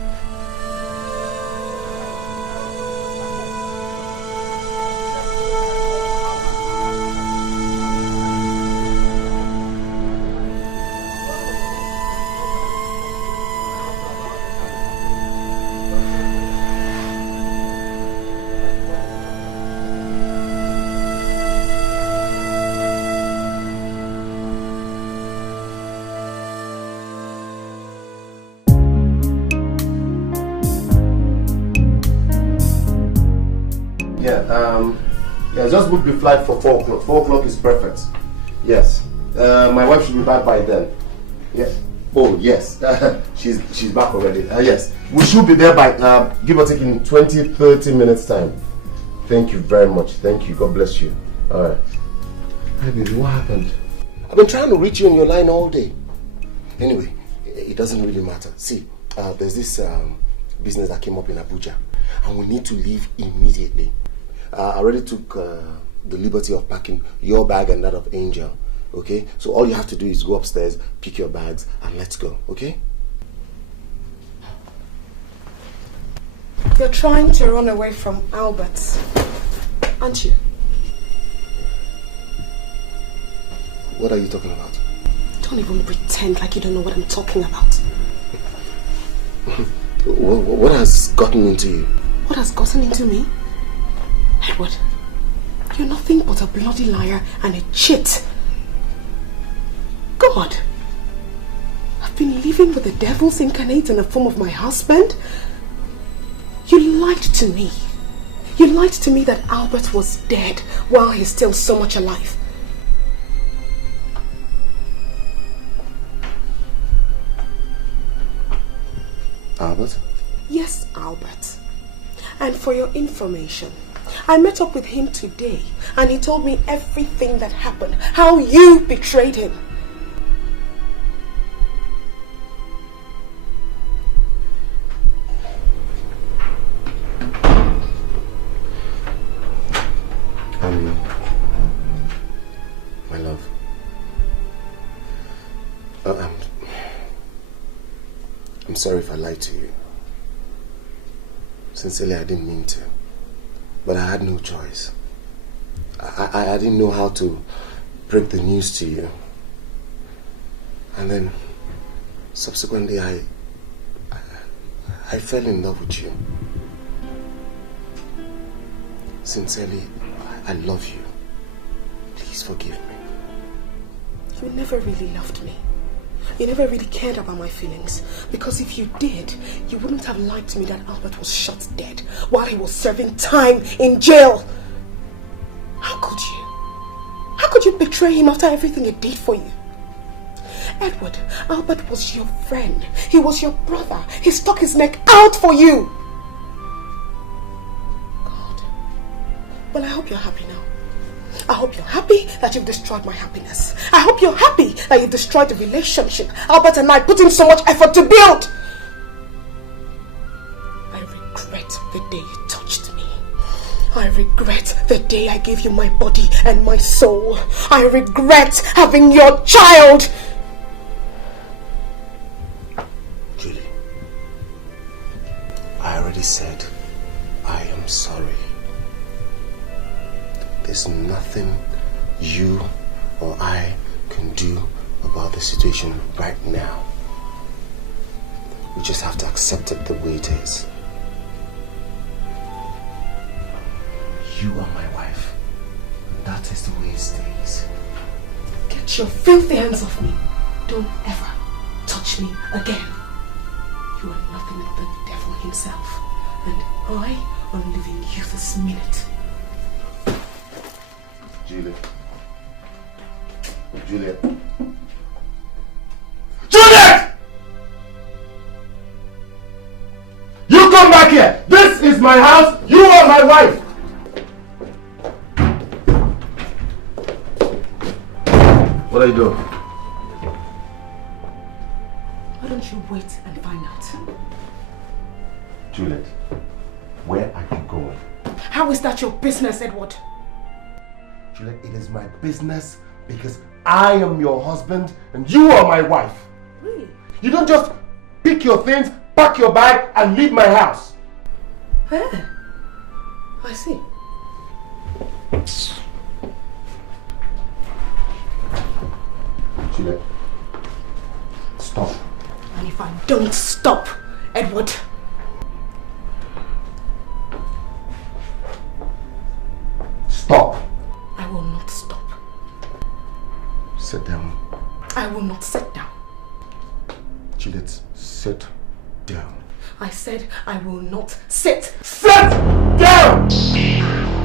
Yeah, just book the flight for 4 o'clock. 4 o'clock is perfect. Yes. My wife should be back by then. Yes. Oh, yes. she's back already. Yes. We should be there by, give or take, in 20-30 minutes time. Thank you very much. Thank you. God bless you. Alright. Hi, baby. What happened? I've been trying to reach you on your line all day. Anyway, it doesn't really matter. See, there's this business that came up in Abuja, and we need to leave immediately. I already took the liberty of packing your bag and that of Angel. Okay? So all you have to do is go upstairs, pick your bags, and let's go. Okay? You're trying to run away from Albert, aren't you? What are you talking about? Don't even pretend like you don't know what I'm talking about. What has gotten into you? What has gotten into me? Edward, you're nothing but a bloody liar and a cheat. God, I've been living with the devils incarnate in the form of my husband. You lied to me. You lied to me that Albert was dead while he's still so much alive. Albert? Yes, Albert. And for your information, I met up with him today and he told me everything that happened, how you betrayed him. My love. I'm sorry if I lied to you. Sincerely, I didn't mean to. But I had no choice. I didn't know how to break the news to you. And then, subsequently, I fell in love with you. Sincerely, I love you. Please forgive me. You never really loved me. You never really cared about my feelings. Because if you did, you wouldn't have lied to me that Albert was shot dead while he was serving time in jail. How could you? How could you betray him after everything he did for you? Edward, Albert was your friend. He was your brother. He stuck his neck out for you. God. Well, I hope you're happy now. I hope you're happy that you've destroyed my happiness. I hope you're happy that you've destroyed the relationship Albert and I put in so much effort to build. I regret the day you touched me. I regret the day I gave you my body and my soul. I regret having your child. Julie, I already said I am sorry. There's nothing you or I can do about the situation right now. We just have to accept it the way it is. You are my wife, and that is the way it stays. Get your filthy hands off me. Don't ever touch me again. You are nothing but the devil himself, and I am leaving you this minute. Juliet. Juliet! You come back here! This is my house! You are my wife! What are you doing? Why don't you wait and find out? Juliet, where are you going? How is that your business, Edward? Juliet, it is my business because I am your husband and you are my wife. Really? You don't just pick your things, pack your bag and leave my house. Where? I see. Juliet, stop. And if I don't stop, Edward... Stop. I will not stop. Sit down. I will not sit down. Juliet, sit down. I said I will not sit. Sit down!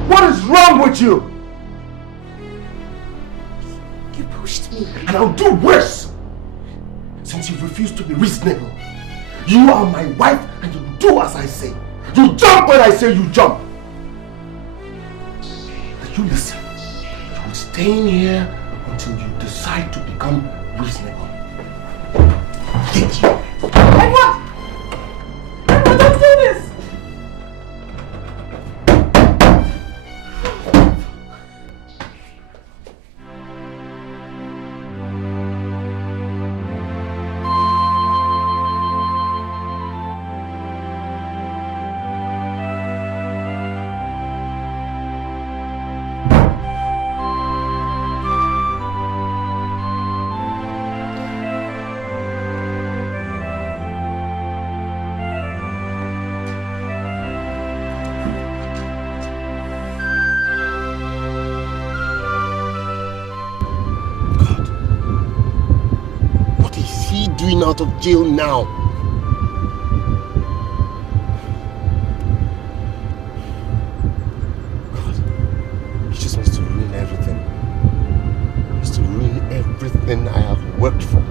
What is wrong with you? You pushed me. And I'll do worse. Since you refuse to be reasonable. You are my wife and you do as I say. You jump when I say you jump. But you listen. You will stay in here until you decide to become reasonable. Get you. Edward! Edward, don't do this! Out of jail now. God, he just wants to ruin everything. He wants to ruin everything I have worked for.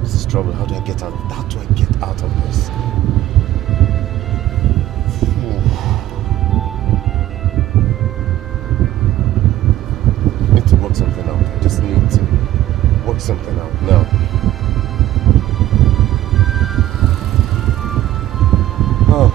This is trouble. How do I get out of that? How do I get out of this? Something out. I just need to work something out now. Oh.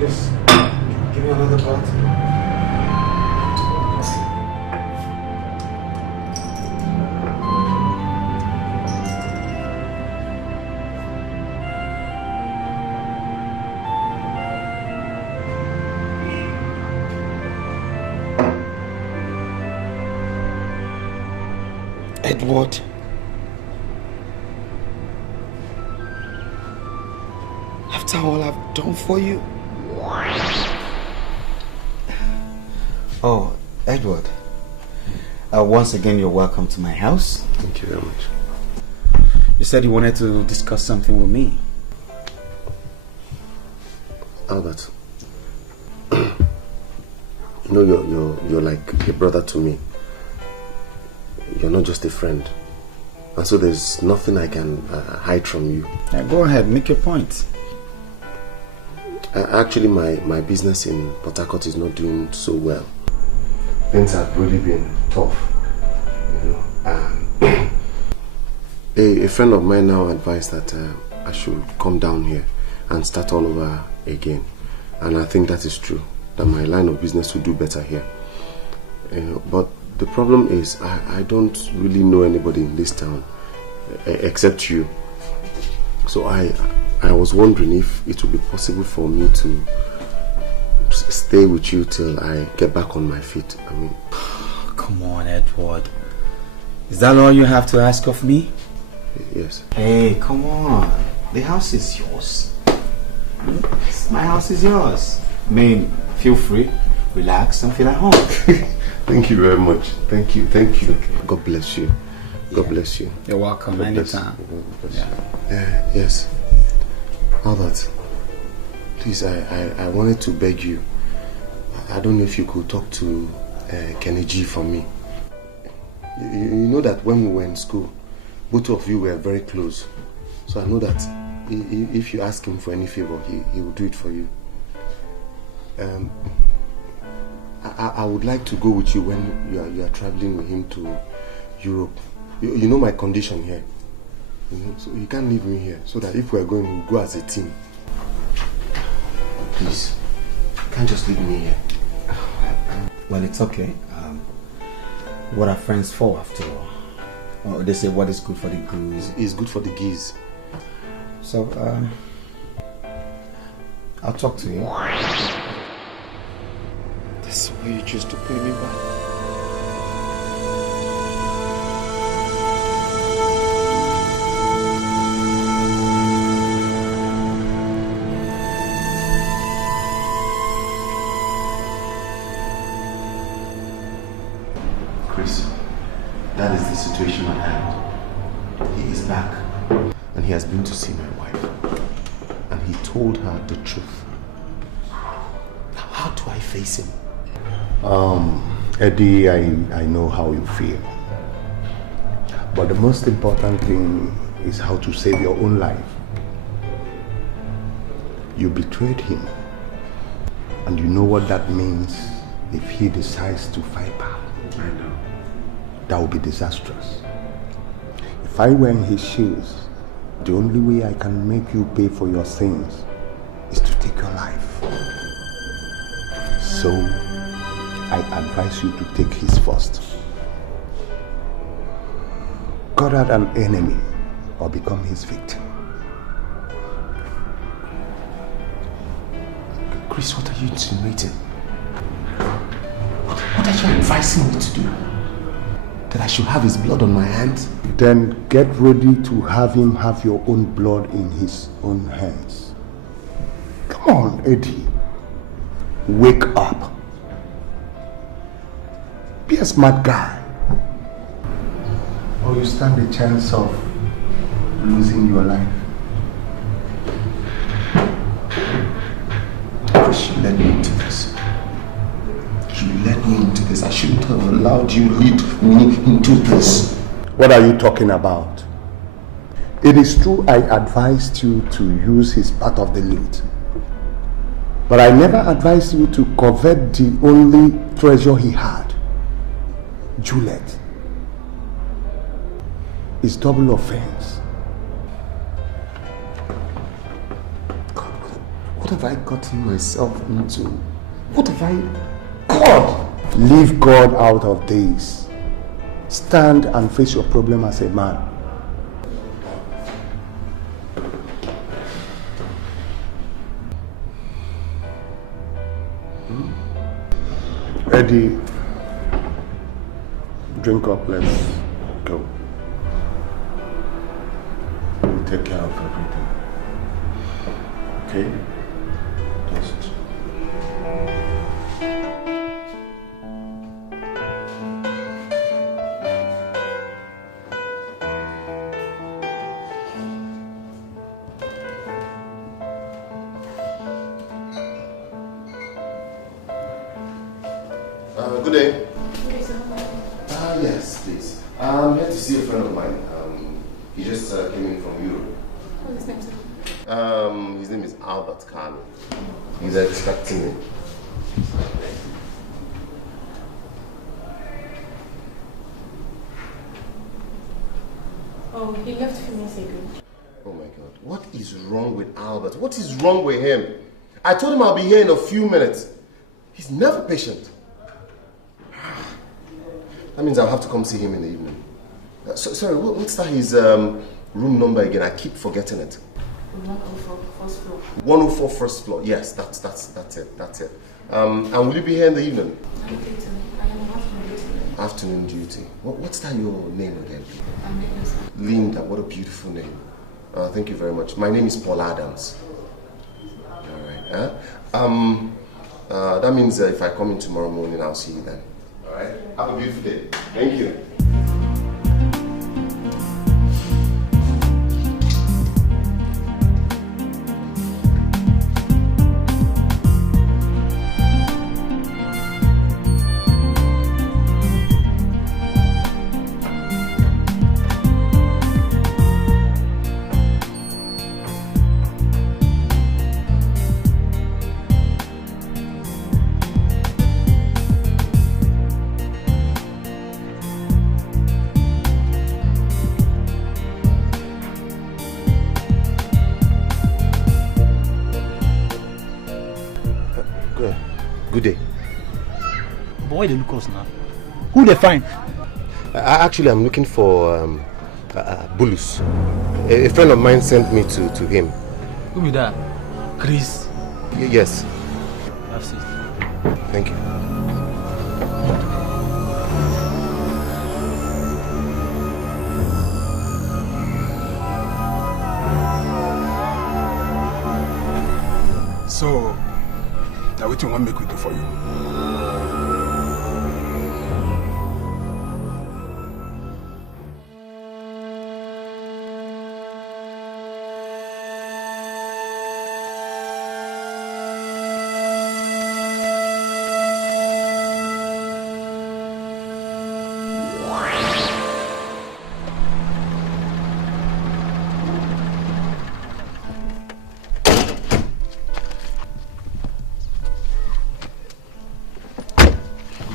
Yes. Give me another part. Edward. After all I've done for you. Oh, Edward. Once again, you're welcome to my house. Thank you very much. You said you wanted to discuss something with me. Albert, you know you're like a brother to me. You're not just a friend. And so there's nothing I can hide from you. Yeah, go ahead, make your point. Actually, my business in Port Harcourt is not doing so well. Things have really been tough, you know. A friend of mine now advised that I should come down here and start all over again. And I think that is true, that my line of business will do better here. But the problem is, I don't really know anybody in this town except you. So I was wondering if it would be possible for me to stay with you till I get back on my feet. I mean... Come on, Edward. Is that all you have to ask of me? Yes. Hey, come on. The house is yours. My house is yours. I mean, feel free, relax, and feel at home. Thank you very much. Thank you. Thank you. Okay. God bless you. God bless you. You're welcome. God anytime. Yes. Albert, please, I wanted to beg you. I don't know if you could talk to Kenny G for me. You know that when we were in school, both of you were very close. So I know that if you ask him for any favor, he will do it for you. I would like to go with you when you are traveling with him to Europe. You know my condition here. You know, so you can't leave me here. So that if we are going, we'll go as a team. Please, you can't just leave me here. Well, it's okay. What are friends for, after all? Oh, they say what is good for the goose is good for the geese. So, I'll talk to you. That's why you choose to pay me back. Chris, that is the situation at hand. He is back, and he has been to see my wife, and he told her the truth. Now, how do I face him? Eddie, I know how you feel. But the most important thing is how to save your own life. You betrayed him. And you know what that means if he decides to fight back. I know. That would be disastrous. If I were in his shoes, the only way I can make you pay for your sins is to take your life. So, I advise you to take his first. Cut out an enemy or become his victim. Chris, what are you insinuating? What are you advising me to do? That I should have his blood on my hands? Then get ready to have him have your own blood in his own hands. Come on, Eddie. Wake up. Be a smart guy. Or you stand a chance of losing your life. Chris, you led me into this. You led me into this. I shouldn't have allowed you to lead me into this. What are you talking about? It is true I advised you to use his part of the loot. But I never advised you to covet the only treasure he had. Juliet. It's double offense. God, what have I gotten myself into? What have I... God! Leave God out of this. Stand and face your problem as a man. Eddie, drink up, let's go. We'll take care of everything. Okay? Just... Good day. Yes, please. I'm here to see a friend of mine. He just came in from Europe. What's his name, sir? His name is Albert Carlo. He's expecting me. Oh, he left a few minutes ago. Oh my God. What is wrong with Albert? What is wrong with him? I told him I'll be here in a few minutes. He's never patient. That means I'll have to come see him in the evening. Sorry, what's that his room number again? I keep forgetting it. 104 first floor. 104 first floor. Yes, that's it. And will you be here in the evening? I am on afternoon duty. Afternoon duty. What's that your name again? I'm Linda, sir. Linda, what a beautiful name. Thank you very much. My name is Paul Adams. Alright. That means if I come in tomorrow morning, I'll see you then. Alright? Have a beautiful day. Thank you. Good day. But why they look us now? Who they find? Actually, I'm looking for Bulus. A friend of mine sent me to him. Who be that? Chris? Yes. Have seat. Thank you. So, now what you want me to do for you?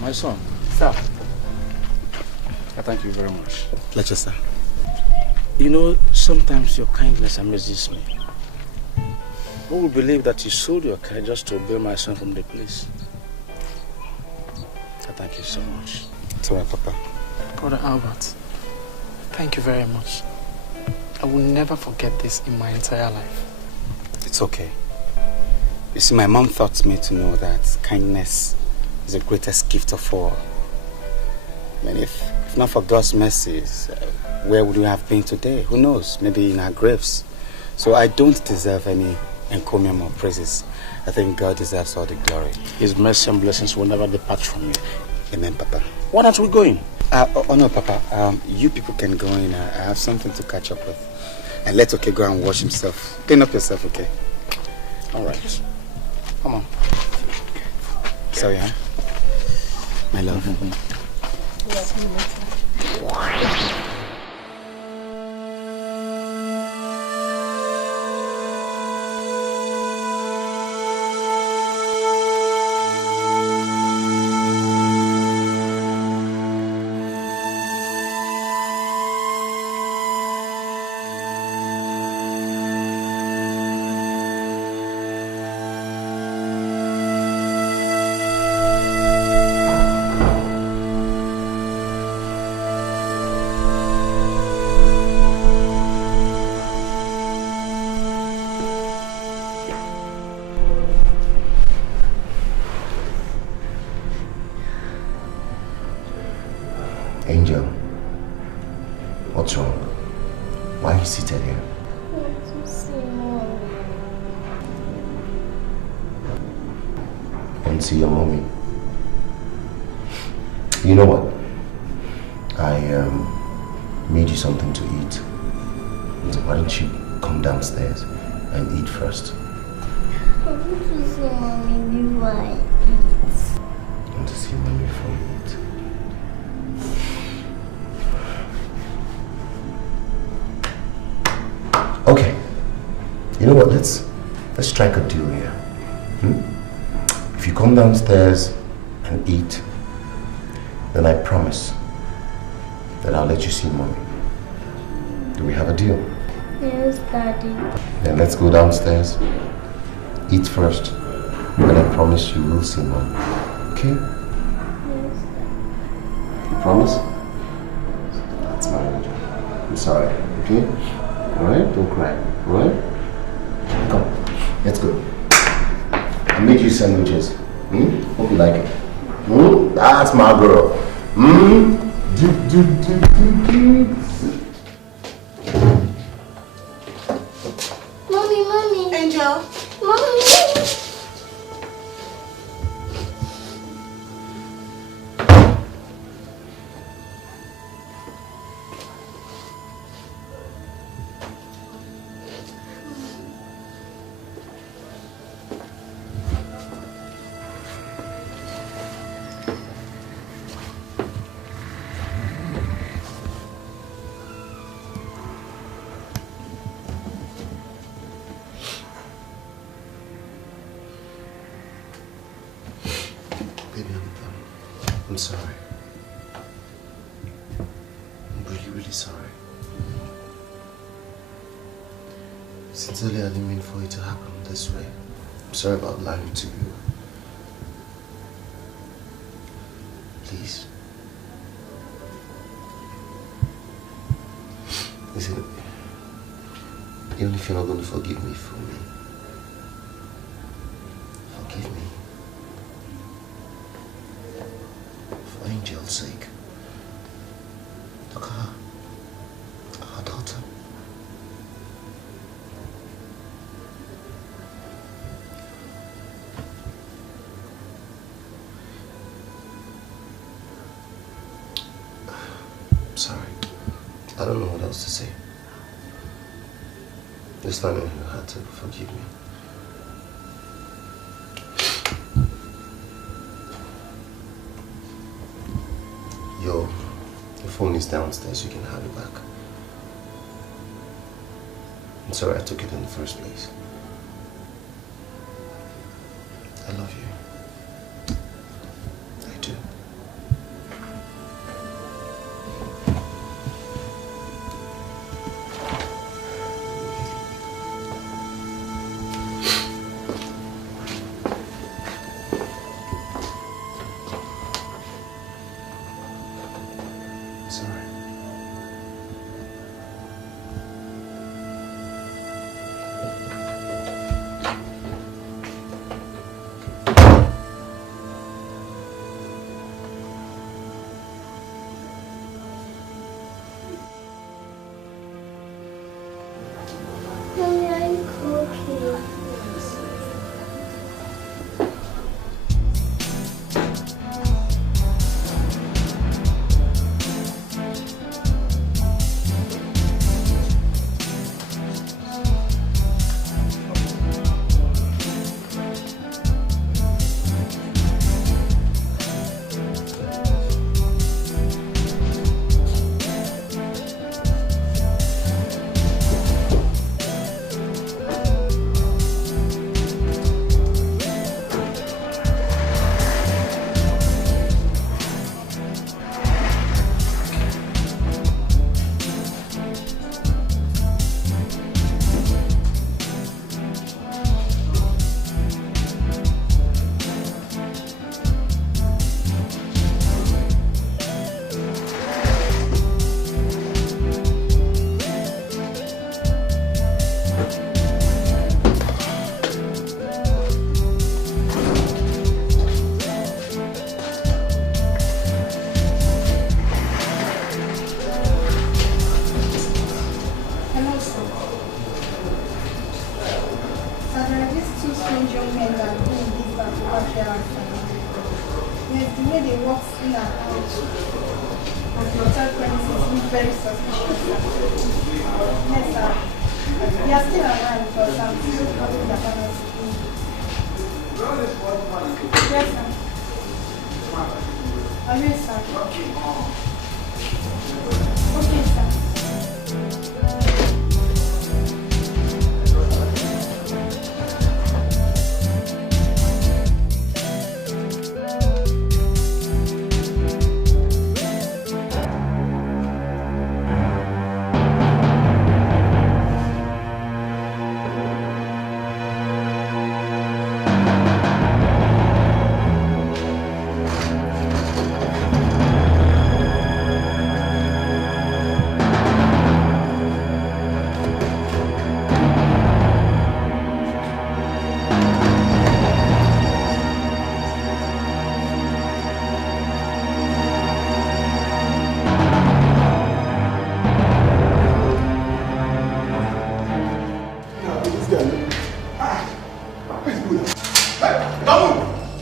My son. Sir. I thank you very much. Pleasure, sir. You know, sometimes your kindness amazes me. Who would believe that you sold your car just to bail my son from the police? I thank you so much. It's all right, Papa. Brother Albert, thank you very much. I will never forget this in my entire life. It's okay. You see, my mom taught me to know that kindness is the greatest gift of all. I mean, if not for God's mercies, where would we have been today? Who knows? Maybe in our graves. So I don't deserve any encomium or praises. I think God deserves all the glory. His mercy and blessings will never depart from you. Amen, Papa. Why aren't we going? Oh no, Papa. You people can go in. I have something to catch up with. And let Oke go and wash himself. Clean up yourself, okay? All right. Come on. Sorry, huh? My love. Yes, Angel, what's wrong? Why are you seated here? I want to see Mommy. Want to see your mommy? You know what? I made you something to eat. So why don't you come downstairs and eat first? I want to see Mommy before I eat. I want to see mommy before you eat. Okay. You know what? Let's strike a deal here. If you come downstairs and eat, then I promise that I'll let you see mommy. Do we have a deal? Yes, Daddy. Then let's go downstairs, eat first, and I promise you will see mommy. Okay? Yes. You promise? That's my angel. I'm sorry. Okay? Alright? Don't cry. Alright? Come. Let's go. I made you sandwiches. Hope you like it. That's my girl. Mommy. Angel. Mommy. I'm sorry. I'm really, really sorry. Sincerely, I didn't mean for it to happen this way. I'm sorry about lying to you. Please. Listen, even if you're not going to forgive me for me, forgive me. For Angel's sake. Look at her. Our daughter. I'm sorry. I don't know what else to say. Just find out you had to forgive me. Your phone is downstairs, you can have it back. I'm sorry I took it in the first place. I love you. I do. It's alright. Mommy, are you cooking?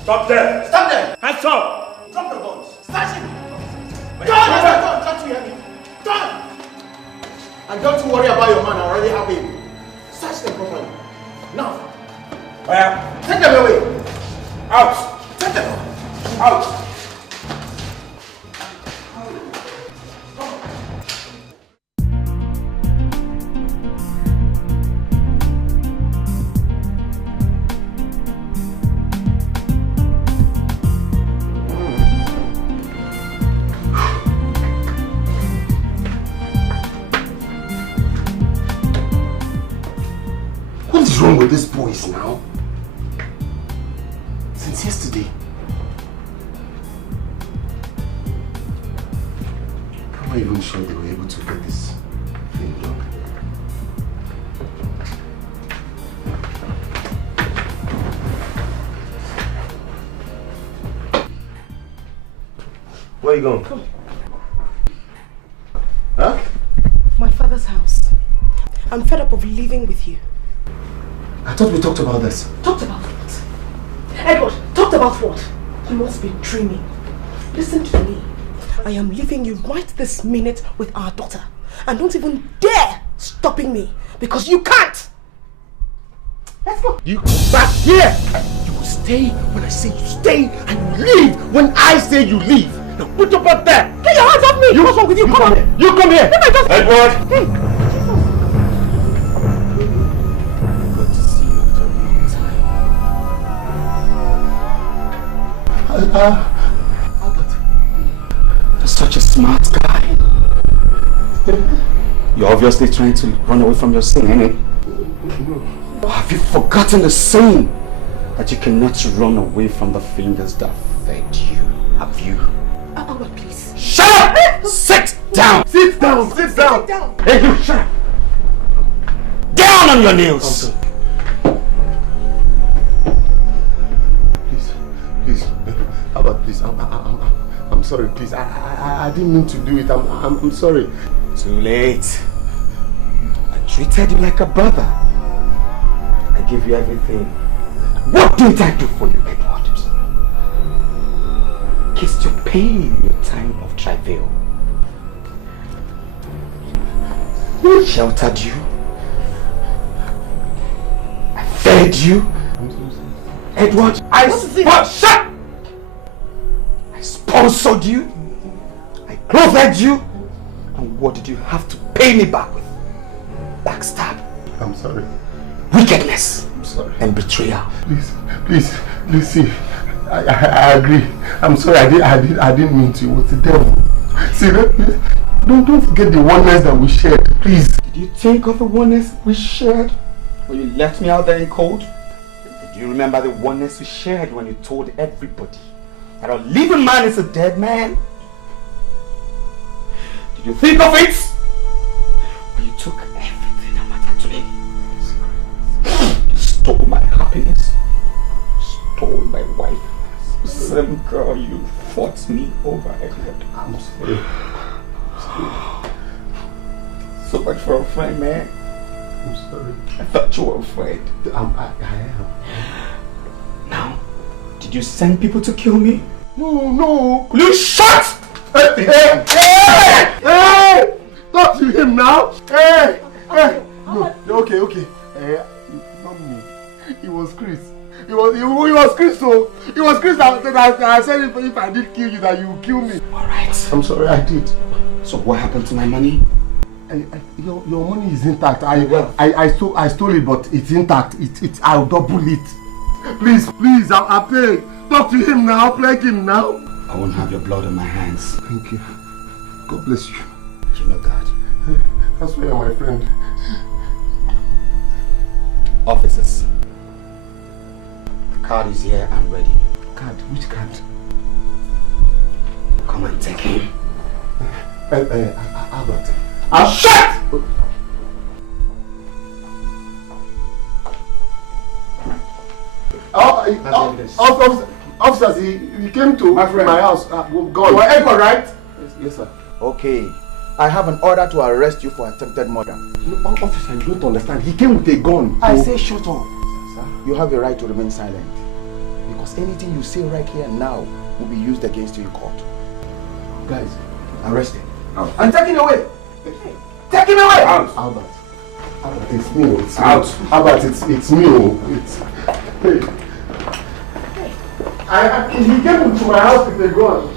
Stop there! Stop there! Hands up! Drop the guns! Start him! Don't you hear me? Don't! And don't you worry about your man, I already have him. Search them properly. Now. Where? Take them away! Out! Take them out! What is wrong with these boys now? Since yesterday. I'm not even sure they were able to get this thing done. Where are you going? Come. Huh? My father's house. I'm fed up of living with you. I thought we talked about this. Talked about what? Edward, talked about what? You must be dreaming. Listen to me. I am leaving you right this minute with our daughter. And don't even dare stopping me. Because you can't! Let's go. You come back here! You will stay when I say you stay, and you leave when I say you leave. Now put your butt there! Get your hands off me! What's wrong with you? Come on! Here. You come here! Edward! Hey. Albert, you're such a smart guy. You're obviously trying to run away from your sin, ain't it? No. Have you forgotten the saying that you cannot run away from the fingers that fed you? Have you? Albert, please. Shut up! Sit! up! Down. Hey, you shut up! Down on your knees! Please, how about this? I'm sorry, please. I didn't mean to do it. I'm sorry. Too late. I treated you like a brother. I gave you everything. What did I do for you, Edward? Kissed your pain in your time of travail. Sheltered you. I fed you. Edward, shut! I sponsored you. I clothed you. And what did you have to pay me back with? Backstab. I'm sorry. Wickedness. I'm sorry. And betrayal. Please, see. I agree. I'm sorry. I didn't mean to. It was the devil. See, don't forget the oneness that we shared, please. Did you think of the oneness we shared when you left me out there in cold? Did you remember the oneness we shared when you told everybody that a living man is a dead man? Did you think of it when you took everything that mattered to me? You stole my happiness, stole my wife. Same girl you fought me over, Edward. I'm sorry. So much for a friend, man. I'm sorry. I thought you were afraid. I am. Now, did you send people to kill me? No. Will you shut? Hey! Talk to him now. Hey! No, okay. Not me. It was Chris. It was Chris. So it was Chris that I said if I did kill you, that you would kill me. All right. I'm sorry, I did. So what happened to my money? Your money is intact. I stole it, but it's intact. I'll double it. Please, I'll pay. Talk to him now. Plague him now. I won't have your blood on my hands. Thank you. God bless you. You know God. That's why you're my friend. Officers. The card is here and ready. Card? Which card? Come and take him. Albert. Shut! Officers, he came to my house. Gone. You are Edward, right? Yes, sir. Okay. I have an order to arrest you for attempted murder. No, officer, you don't understand. He came with a gun. I say shut up. Sir, you have a right to remain silent. Because anything you say right here now will be used against you in court. Guys, arrest him. And take him away. Take him away. Out. Albert, it's me. It's out. Albert, it's me. Hey. He came to my house with a gun.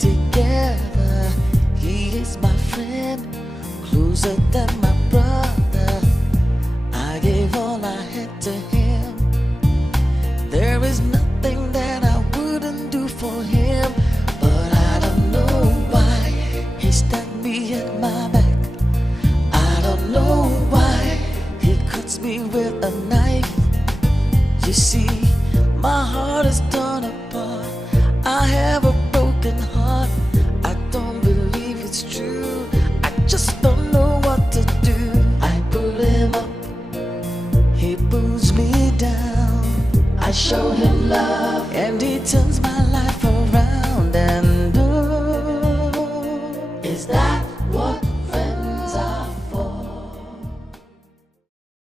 Together, he is my friend, closer than my brother. I show him love, and he turns my life